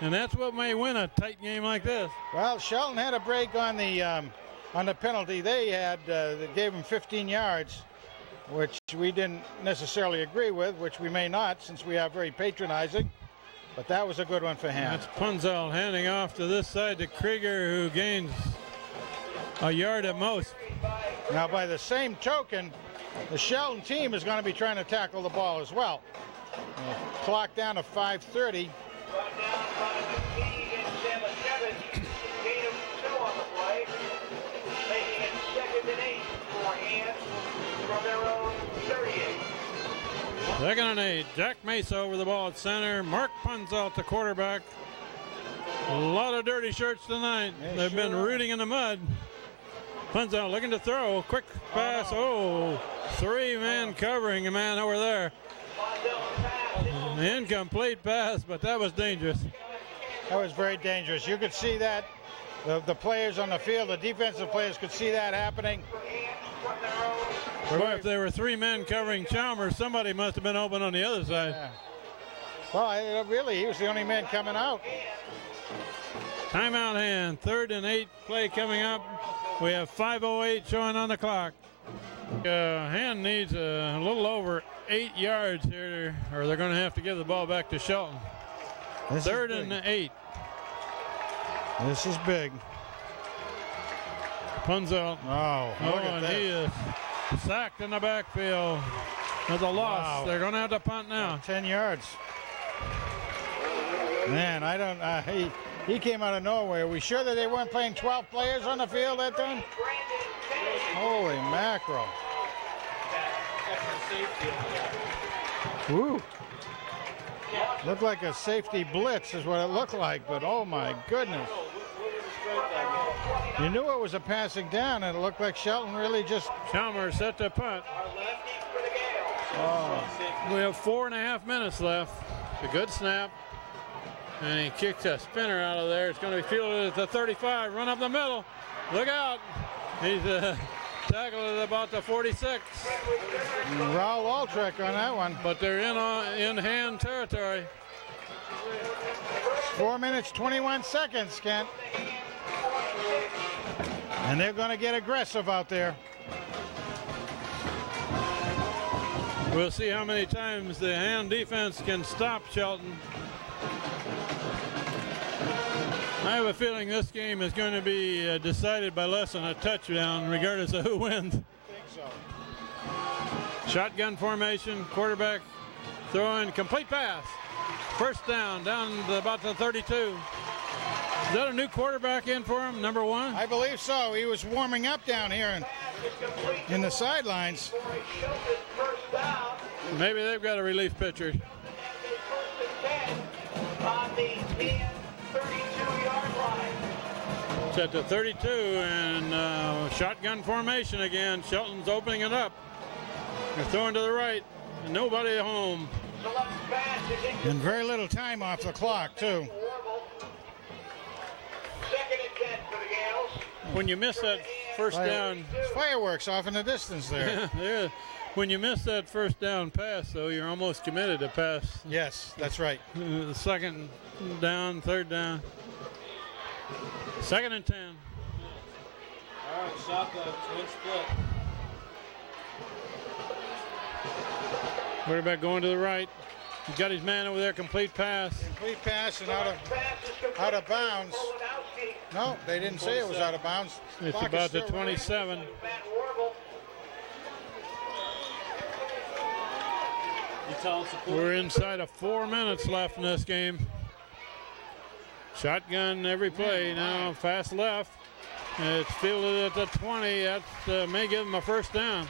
and that's what may win a tight game like this. Well, Shelton had a break on the penalty they had that gave them 15 yards, which we didn't necessarily agree with, which we may not since we are very patronizing. But that was a good one for him. That's Punzel handing off to this side to Krieger, who gains a yard at most. Now, by the same token, the Shelton team is going to be trying to tackle the ball as well. Clock down to 5:30. Second and 8. Jack Mesa over the ball at center. Mark Punzel at the quarterback. A lot of dirty shirts tonight. They've been rooting in the mud. Punzel looking to throw. Quick pass. Oh, 3-man covering a man over there. Incomplete pass, but that was dangerous. That was very dangerous. You could see that. The players on the field, the defensive players could see that happening. Boy, if there were 3 men covering Chalmers, somebody must have been open on the other side. Yeah. Well, really, he was the only man coming out. Timeout hand. 3rd and 8 play coming up. We have 5:08 showing on the clock. Hand needs a little over 8 yards here, or they're going to have to give the ball back to Shelton. 3rd and 8. This is big. Punzel. Oh, and he is sacked in the backfield. There's a loss. Wow. They're going to have to punt now. 10 yards. Man, I don't. He came out of nowhere. Are we sure that they weren't playing 12 players on the field that time? Holy mackerel. Woo. Looked like a safety blitz is what it looked like, but oh my goodness. You knew it was a passing down, and it looked like Shelton really just... Chalmers set to punt. We have 4.5 minutes left. It's a good snap. And he kicks a spinner out of there. It's going to be fielded at the 35. Run up the middle. Look out. He's Tackle at about the 46. Raul Waltrek on that one. But they're in hand territory. 4 minutes, 21 seconds, Kent. And they're going to get aggressive out there. We'll see how many times the hand defense can stop Shelton. I have a feeling this game is going to be decided by less than a touchdown, regardless of who wins. I think so. Shotgun formation, quarterback throwing, complete pass. First down to about the 32. Is that a new quarterback in for him, number 1? I believe so. He was warming up down here in the sidelines. Maybe they've got a relief pitcher. It's at the 32 and shotgun formation again. Shelton's opening it up. They're throwing to the right. And nobody at home. And very little time off the clock, too. When you miss that first down. Fireworks off in the distance there. Yeah, when you miss that first down pass, though, you're almost committed to pass. Yes, that's right. The second down, third down. 2nd and 10. All right, shotgun, twin split. Quarterback going to the right. He's got his man over there, complete pass. Complete pass and out of bounds. No, they didn't say it was out of bounds. It's Clock about is the still 27. We're inside of 4 minutes left in this game. Shotgun every play now, fast left. It's fielded at the 20. That may give them a first down.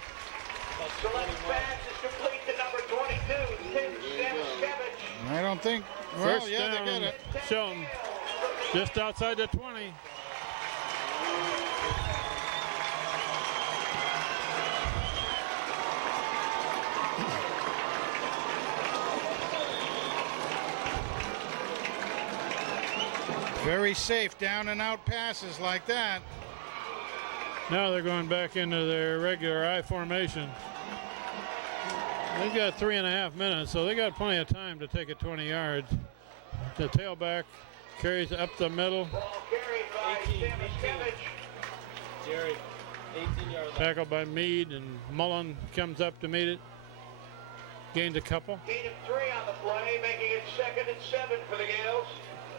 I don't think. First Well, yeah, down, they get it. Shelton, just outside the 20. Very safe down and out passes like that. Now they're going back into their regular I formation. They've got 3.5 minutes, so they got plenty of time to take it 20 yards. The tailback carries up the middle. 18. Jerry, 18 yards. Tackled by Meade, and Mullen comes up to meet it. Gains a couple. Gain of 3 on the play, making it 2nd and 7 for the Gales.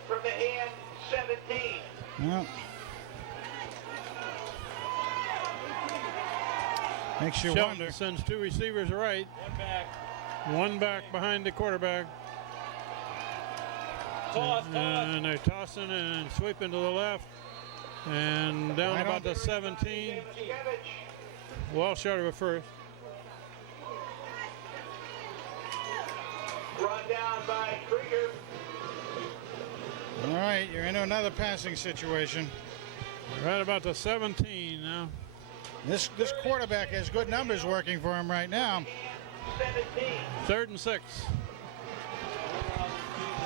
From the hand, 17. Yeah. Makes you Shelton wonder. sends 2 receivers right. One back behind the quarterback. Toss. And they're tossing and sweeping to the left. And down about the 17. Well short of a first. Brought down by Krieger. All right, you're into another passing situation. Right about the 17 now. This quarterback has good numbers working for him right now. 3rd and 6.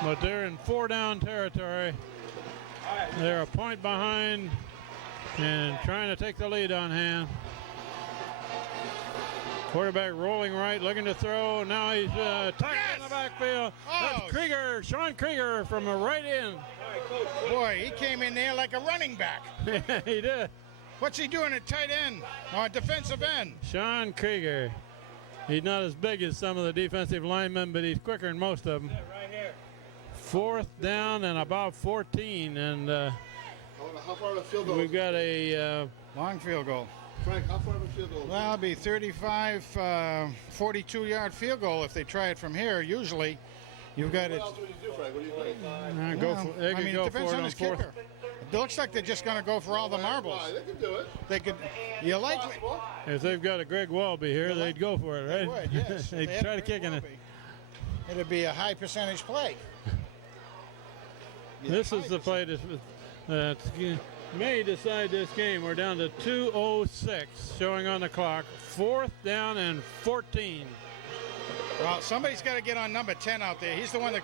But they're in 4-down territory. They're a point behind and trying to take the lead on hand. Quarterback rolling right, looking to throw. Now he's tackled in the backfield. That's Krieger, Sean Krieger from the right end. Boy, he came in there like a running back. He did. What's he doing at tight end or defensive end? Sean Krieger. He's not as big as some of the defensive linemen, but he's quicker than most of them. Right here. 4th down and about 14, and How far of a field goal? we've got a Long field goal. Frank, how far of a field goal? Well, it'll be 35, 42-yard field goal if they try it from here. Usually, you've got it. What else would you do, Frank? What do you think? go for, they could go it depends for it on on his 4th. kicker. It looks like they're just going to go for all the marbles. They can do it. They could. You like? If they've got a Greg Walby here, they'd go for it, They right? would, yes. They'd If they had try a to kick in it. Greg Walby, it'd be a high percentage play. This is the play that may decide this game. We're down to 2:06 showing on the clock. 4th down and 14. Well, somebody's got to get on number 10 out there. He's the one that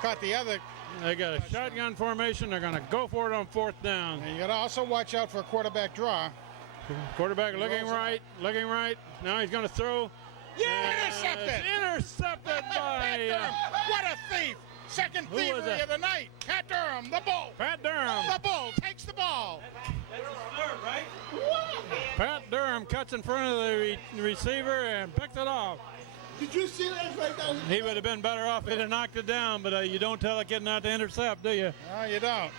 caught the other. They got a shotgun formation. They're going to go for it on 4th down. And you got to also watch out for a quarterback draw. Quarterback looking right. Now he's going to throw. Intercepted. It's intercepted by. What a thief! Second Who was thievery that? of the night. Pat Durham, the bull. Pat Durham. The bull takes the ball. That's his third, right? Pat Durham cuts in front of the receiver and picks it off. Did you see that right down? He would have been better off if he'd have knocked it down, but you don't tell a kid not to intercept, do you? No, you don't.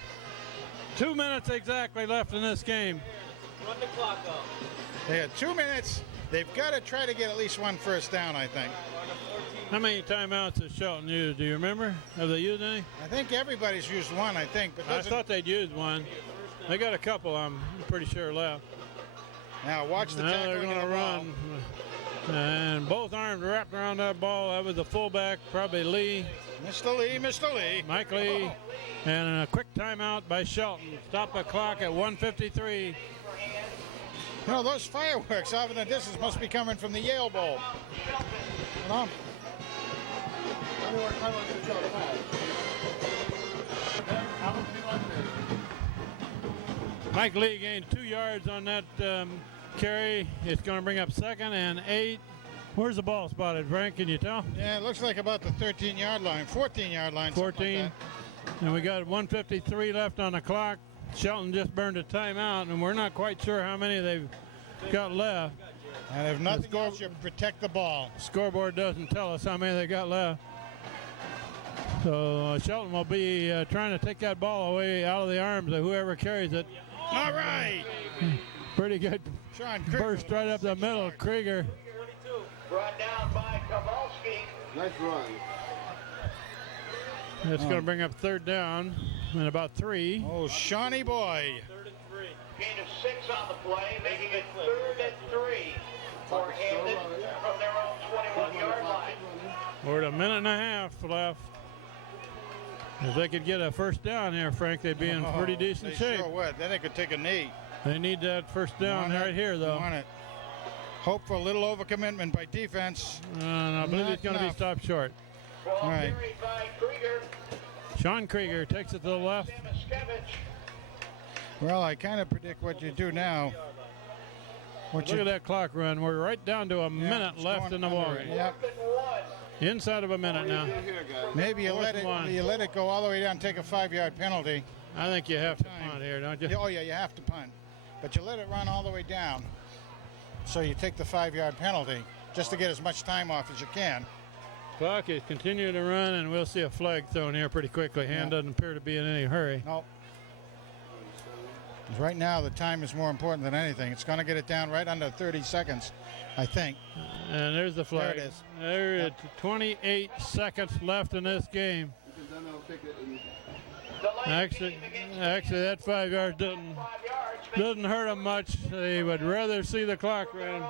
2 minutes exactly left in this game. Run the clock up. They had 2 minutes. They've got to try to get at least one first down, I think. How many timeouts has Shelton used? Do you remember? Have they used any? I think everybody's used one, I think. But I thought they'd used one. They got a couple, I'm pretty sure, left. Now watch the Now they're tackling going of to the ball. run. And both arms wrapped around that ball. That was the fullback, probably Lee, Mr. Lee. Mike Lee. And a quick timeout by Shelton. Stop the clock at 1:53. You know, those fireworks off in the distance must be coming from the Yale Bowl. You know? Mike Lee gained 2 yards on that carry. It's going to bring up 2nd and 8. Where's the ball spotted, Frank? Can you tell? Yeah, it looks like about the 13-yard line, 14-yard line. 14. Like And we got 1:53 left on the clock. Shelton just burned a timeout, and we're not quite sure how many they've got left. that. And if nothing else, you protect the ball. Scoreboard doesn't tell us how many they got left. So Shelton will be trying to take that ball away out of the arms of whoever carries it. All right. Pretty good Sean Krieger. burst right up the middle. Krieger. Brought down by Kowalski. Nice run. It's going to bring up 3rd down and about 3. Oh, Shawnee boy. 3rd and 3. Gain of 6 on the play, making it 3rd and 3 for Hamden from their own 21-yard line. We're at a minute and a half left. If they could get a first down here, Frank, they'd be in pretty decent they shape. Sure would. Then they could take a knee. They need that first down Want right it. here, though. Want it. Hope for a little overcommitment by defense. And I believe Not it's going to be enough. stopped short. Ball All right. carried by Krieger. Sean Krieger takes it to the left. Damaskevich. Well, I kind of predict what you do now. Look at that clock run. We're right down to a minute it's left going in the under ball it. game. Yep. Inside of a minute now. Maybe you let 4th it go all the way down and take a 5-yard penalty. I think you have to punt here, don't you? Oh, yeah, you have to punt. But you let it run all the way down. So you take the 5-yard penalty just to get as much time off as you can. Clock is continuing to run, and we'll see a flag thrown here pretty quickly. Hand doesn't appear to be in any hurry. No. Right now, the time is more important than anything. It's going to get it down right under 30 seconds, I think. And there's the flag. There it is. There it's 28 seconds left in this game. Actually, that 5 yards doesn't hurt them much. They would rather see the clock run.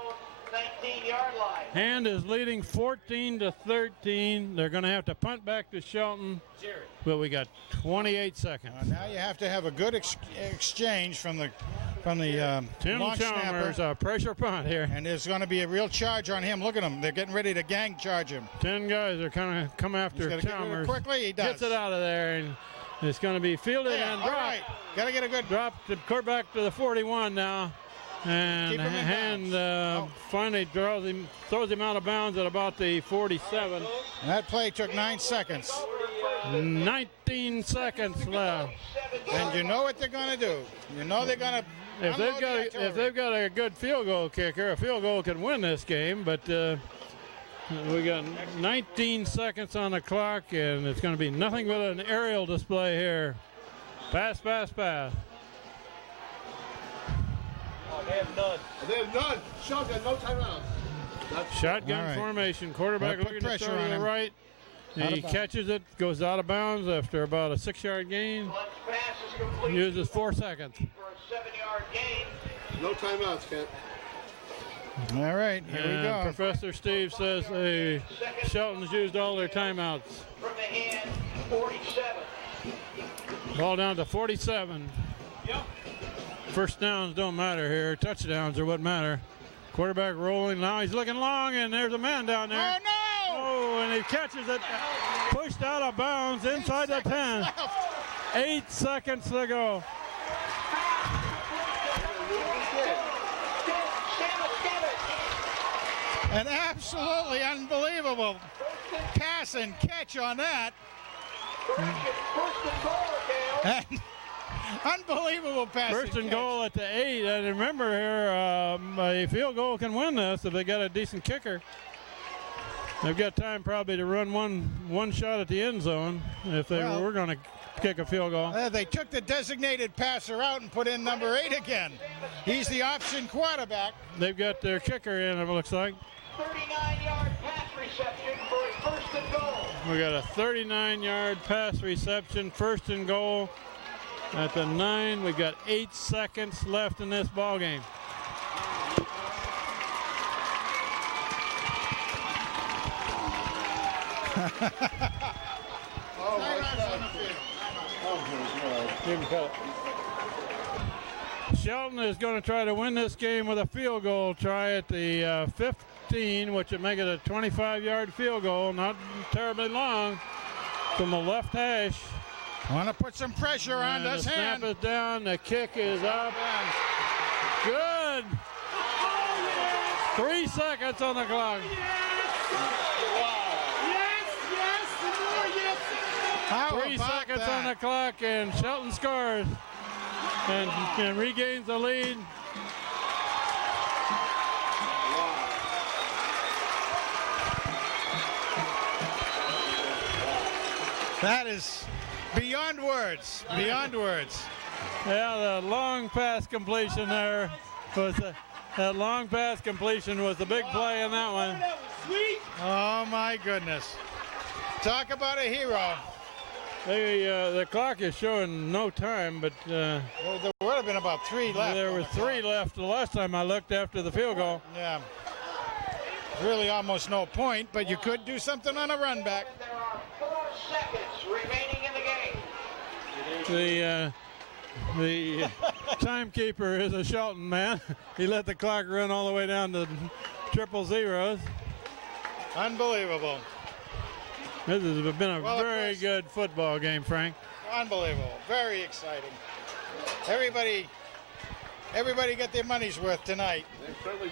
19-yard line. Hand is leading 14-13. They're going to have to punt back to Shelton. But we got 28 seconds. Now you have to have a good exchange from the Tim long Chalmers, snapper. a pressure punt here. And there's going to be a real charge on him. Look at him. They're getting ready to gang charge him. 10 guys are kind of come after He's gotta get rid of it Chalmers. quickly. He does. Gets it out of there, and it's going to be fielded Yeah, and all dropped. right. Got to get a good Dropped to quarterback to the 41 now. And Keep him in Hand bounds. finally throws him out of bounds at about the 47. And that play took 9 seconds. 19 seconds left. And you know what they're going to do. You know they're going to. If they've got a good field goal kicker, a field goal can win this game. But we got 19 seconds on the clock, and it's going to be nothing but an aerial display here. Pass, pass, pass. They have none. They have none. Shotgun, no timeout. Shotgun All right. formation. Quarterback Gotta put looking to pressure throw to on the him. right. Out He of bounds. catches it, goes out of bounds after about a 6-yard gain. Lunch pass is complete Uses 4 seconds. for a 7-yard gain. No timeouts, Kent. All right, here we And go. Professor Steve says Shelton's used all their timeouts. From the Hand, 47. Ball down to 47. Yep. First downs don't matter here. Touchdowns are what matter. Quarterback rolling. Now he's looking long, and there's a man down there. Oh, no! Oh, and he catches it. Pushed out of bounds inside the 10. 8 seconds to go. An absolutely unbelievable pass and catch on that. First and goal, Gale. And unbelievable pass. First and goal at the 8. And remember here, a field goal can win this if they got a decent kicker. They've got time probably to run one shot at the end zone if they were going to kick a field goal. They took the designated passer out and put in number 8 again. He's the option quarterback. They've got their kicker in, it looks like. 39-yard pass reception for a first and goal. We got a 39-yard pass reception, first and goal at the 9. We've got 8 seconds left in this ball game. Shelton is going to try to win this game with a field goal try at the 15, which would make it a 25-yard field goal, not terribly long, from the left hash. Want to put some pressure on this hand. The snap is down, the kick is up. Good. 3 seconds on the clock. How 3 about seconds that? on the clock, and Shelton scores and regains the lead. That is beyond words. Beyond words. Yeah, the long pass completion there was that long pass completion was the big play in that one. Oh my goodness. Talk about a hero. The clock is showing no time, but There would have been about 3 left. there were 3 left the last time I looked after the field goal. Yeah. Really almost no point, but you could do something on a run back. There are 4 seconds remaining in the game. The timekeeper is a Shelton man. He let the clock run all the way down to triple zeros. Unbelievable. This has been a Well, very good football game, Frank. Unbelievable. Very exciting. Everybody got their money's worth tonight.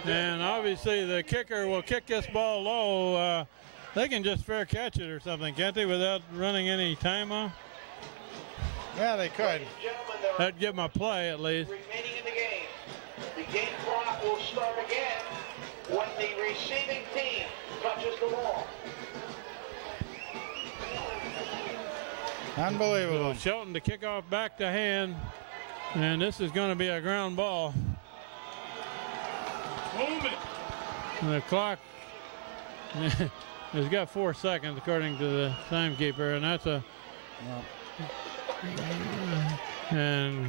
And obviously the kicker will kick this ball low. They can just fair catch it or something, can't they, without running any time off? Yeah, they could. Gentlemen, there are That'd give them a play at least. remaining in the game. The game clock will start again when the receiving team touches the ball. Unbelievable. Shelton to kick off back to hand, and this is going to be a ground ball. And the clock has got 4 seconds according to the timekeeper, and that's a and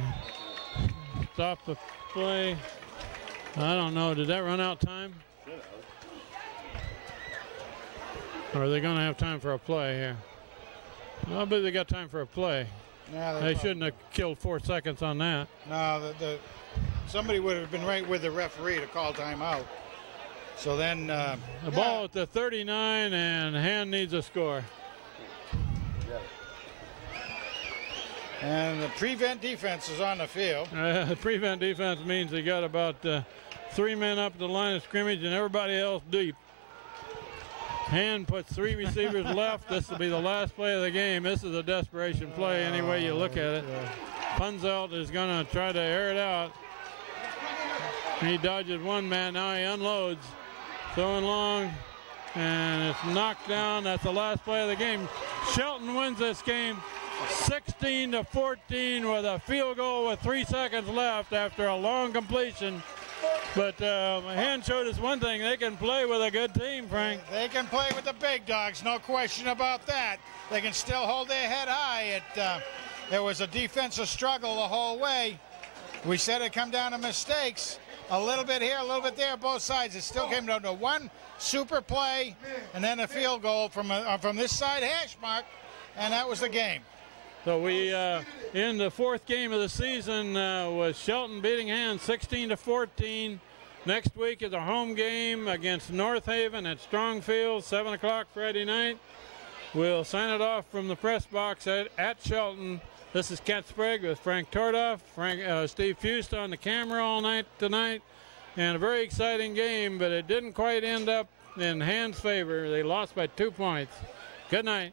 stop the play. I don't know. Did that run out time? Or are they going to have time for a play here? I believe they got time for a play. Yeah, They shouldn't have killed 4 seconds on that. No, somebody would have been right with the referee to call timeout. So then The ball at the 39, and Hand needs a score. And the prevent defense is on the field. Prevent defense means they got about 3 men up at the line of scrimmage and everybody else deep. Hand puts 3 receivers left. This will be the last play of the game. This is a desperation play any way you look at it. Punzelt is going to try to air it out. He dodges 1 man. Now he unloads. Throwing long, and it's knocked down. That's the last play of the game. Shelton wins this game 16-14 with a field goal with 3 seconds left after a long completion. But Hand showed us one thing. They can play with a good team, Frank. They can play with the big dogs, no question about that. They can still hold their head high. There was a defensive struggle the whole way. We said it come down to mistakes. A little bit here, a little bit there, both sides. It still came down to 1 super play and then a field goal from this side hash mark, and that was the game. So we in the 4th game of the season was Shelton beating Hand 16-14. Next week is a home game against North Haven at Strongfield, 7 o'clock Friday night. We'll sign it off from the press box at Shelton. This is Cat Sprague with Frank Tordoff, Steve Fust on the camera all night tonight. And a very exciting game, but it didn't quite end up in Hand's favor. They lost by 2 points. Good night.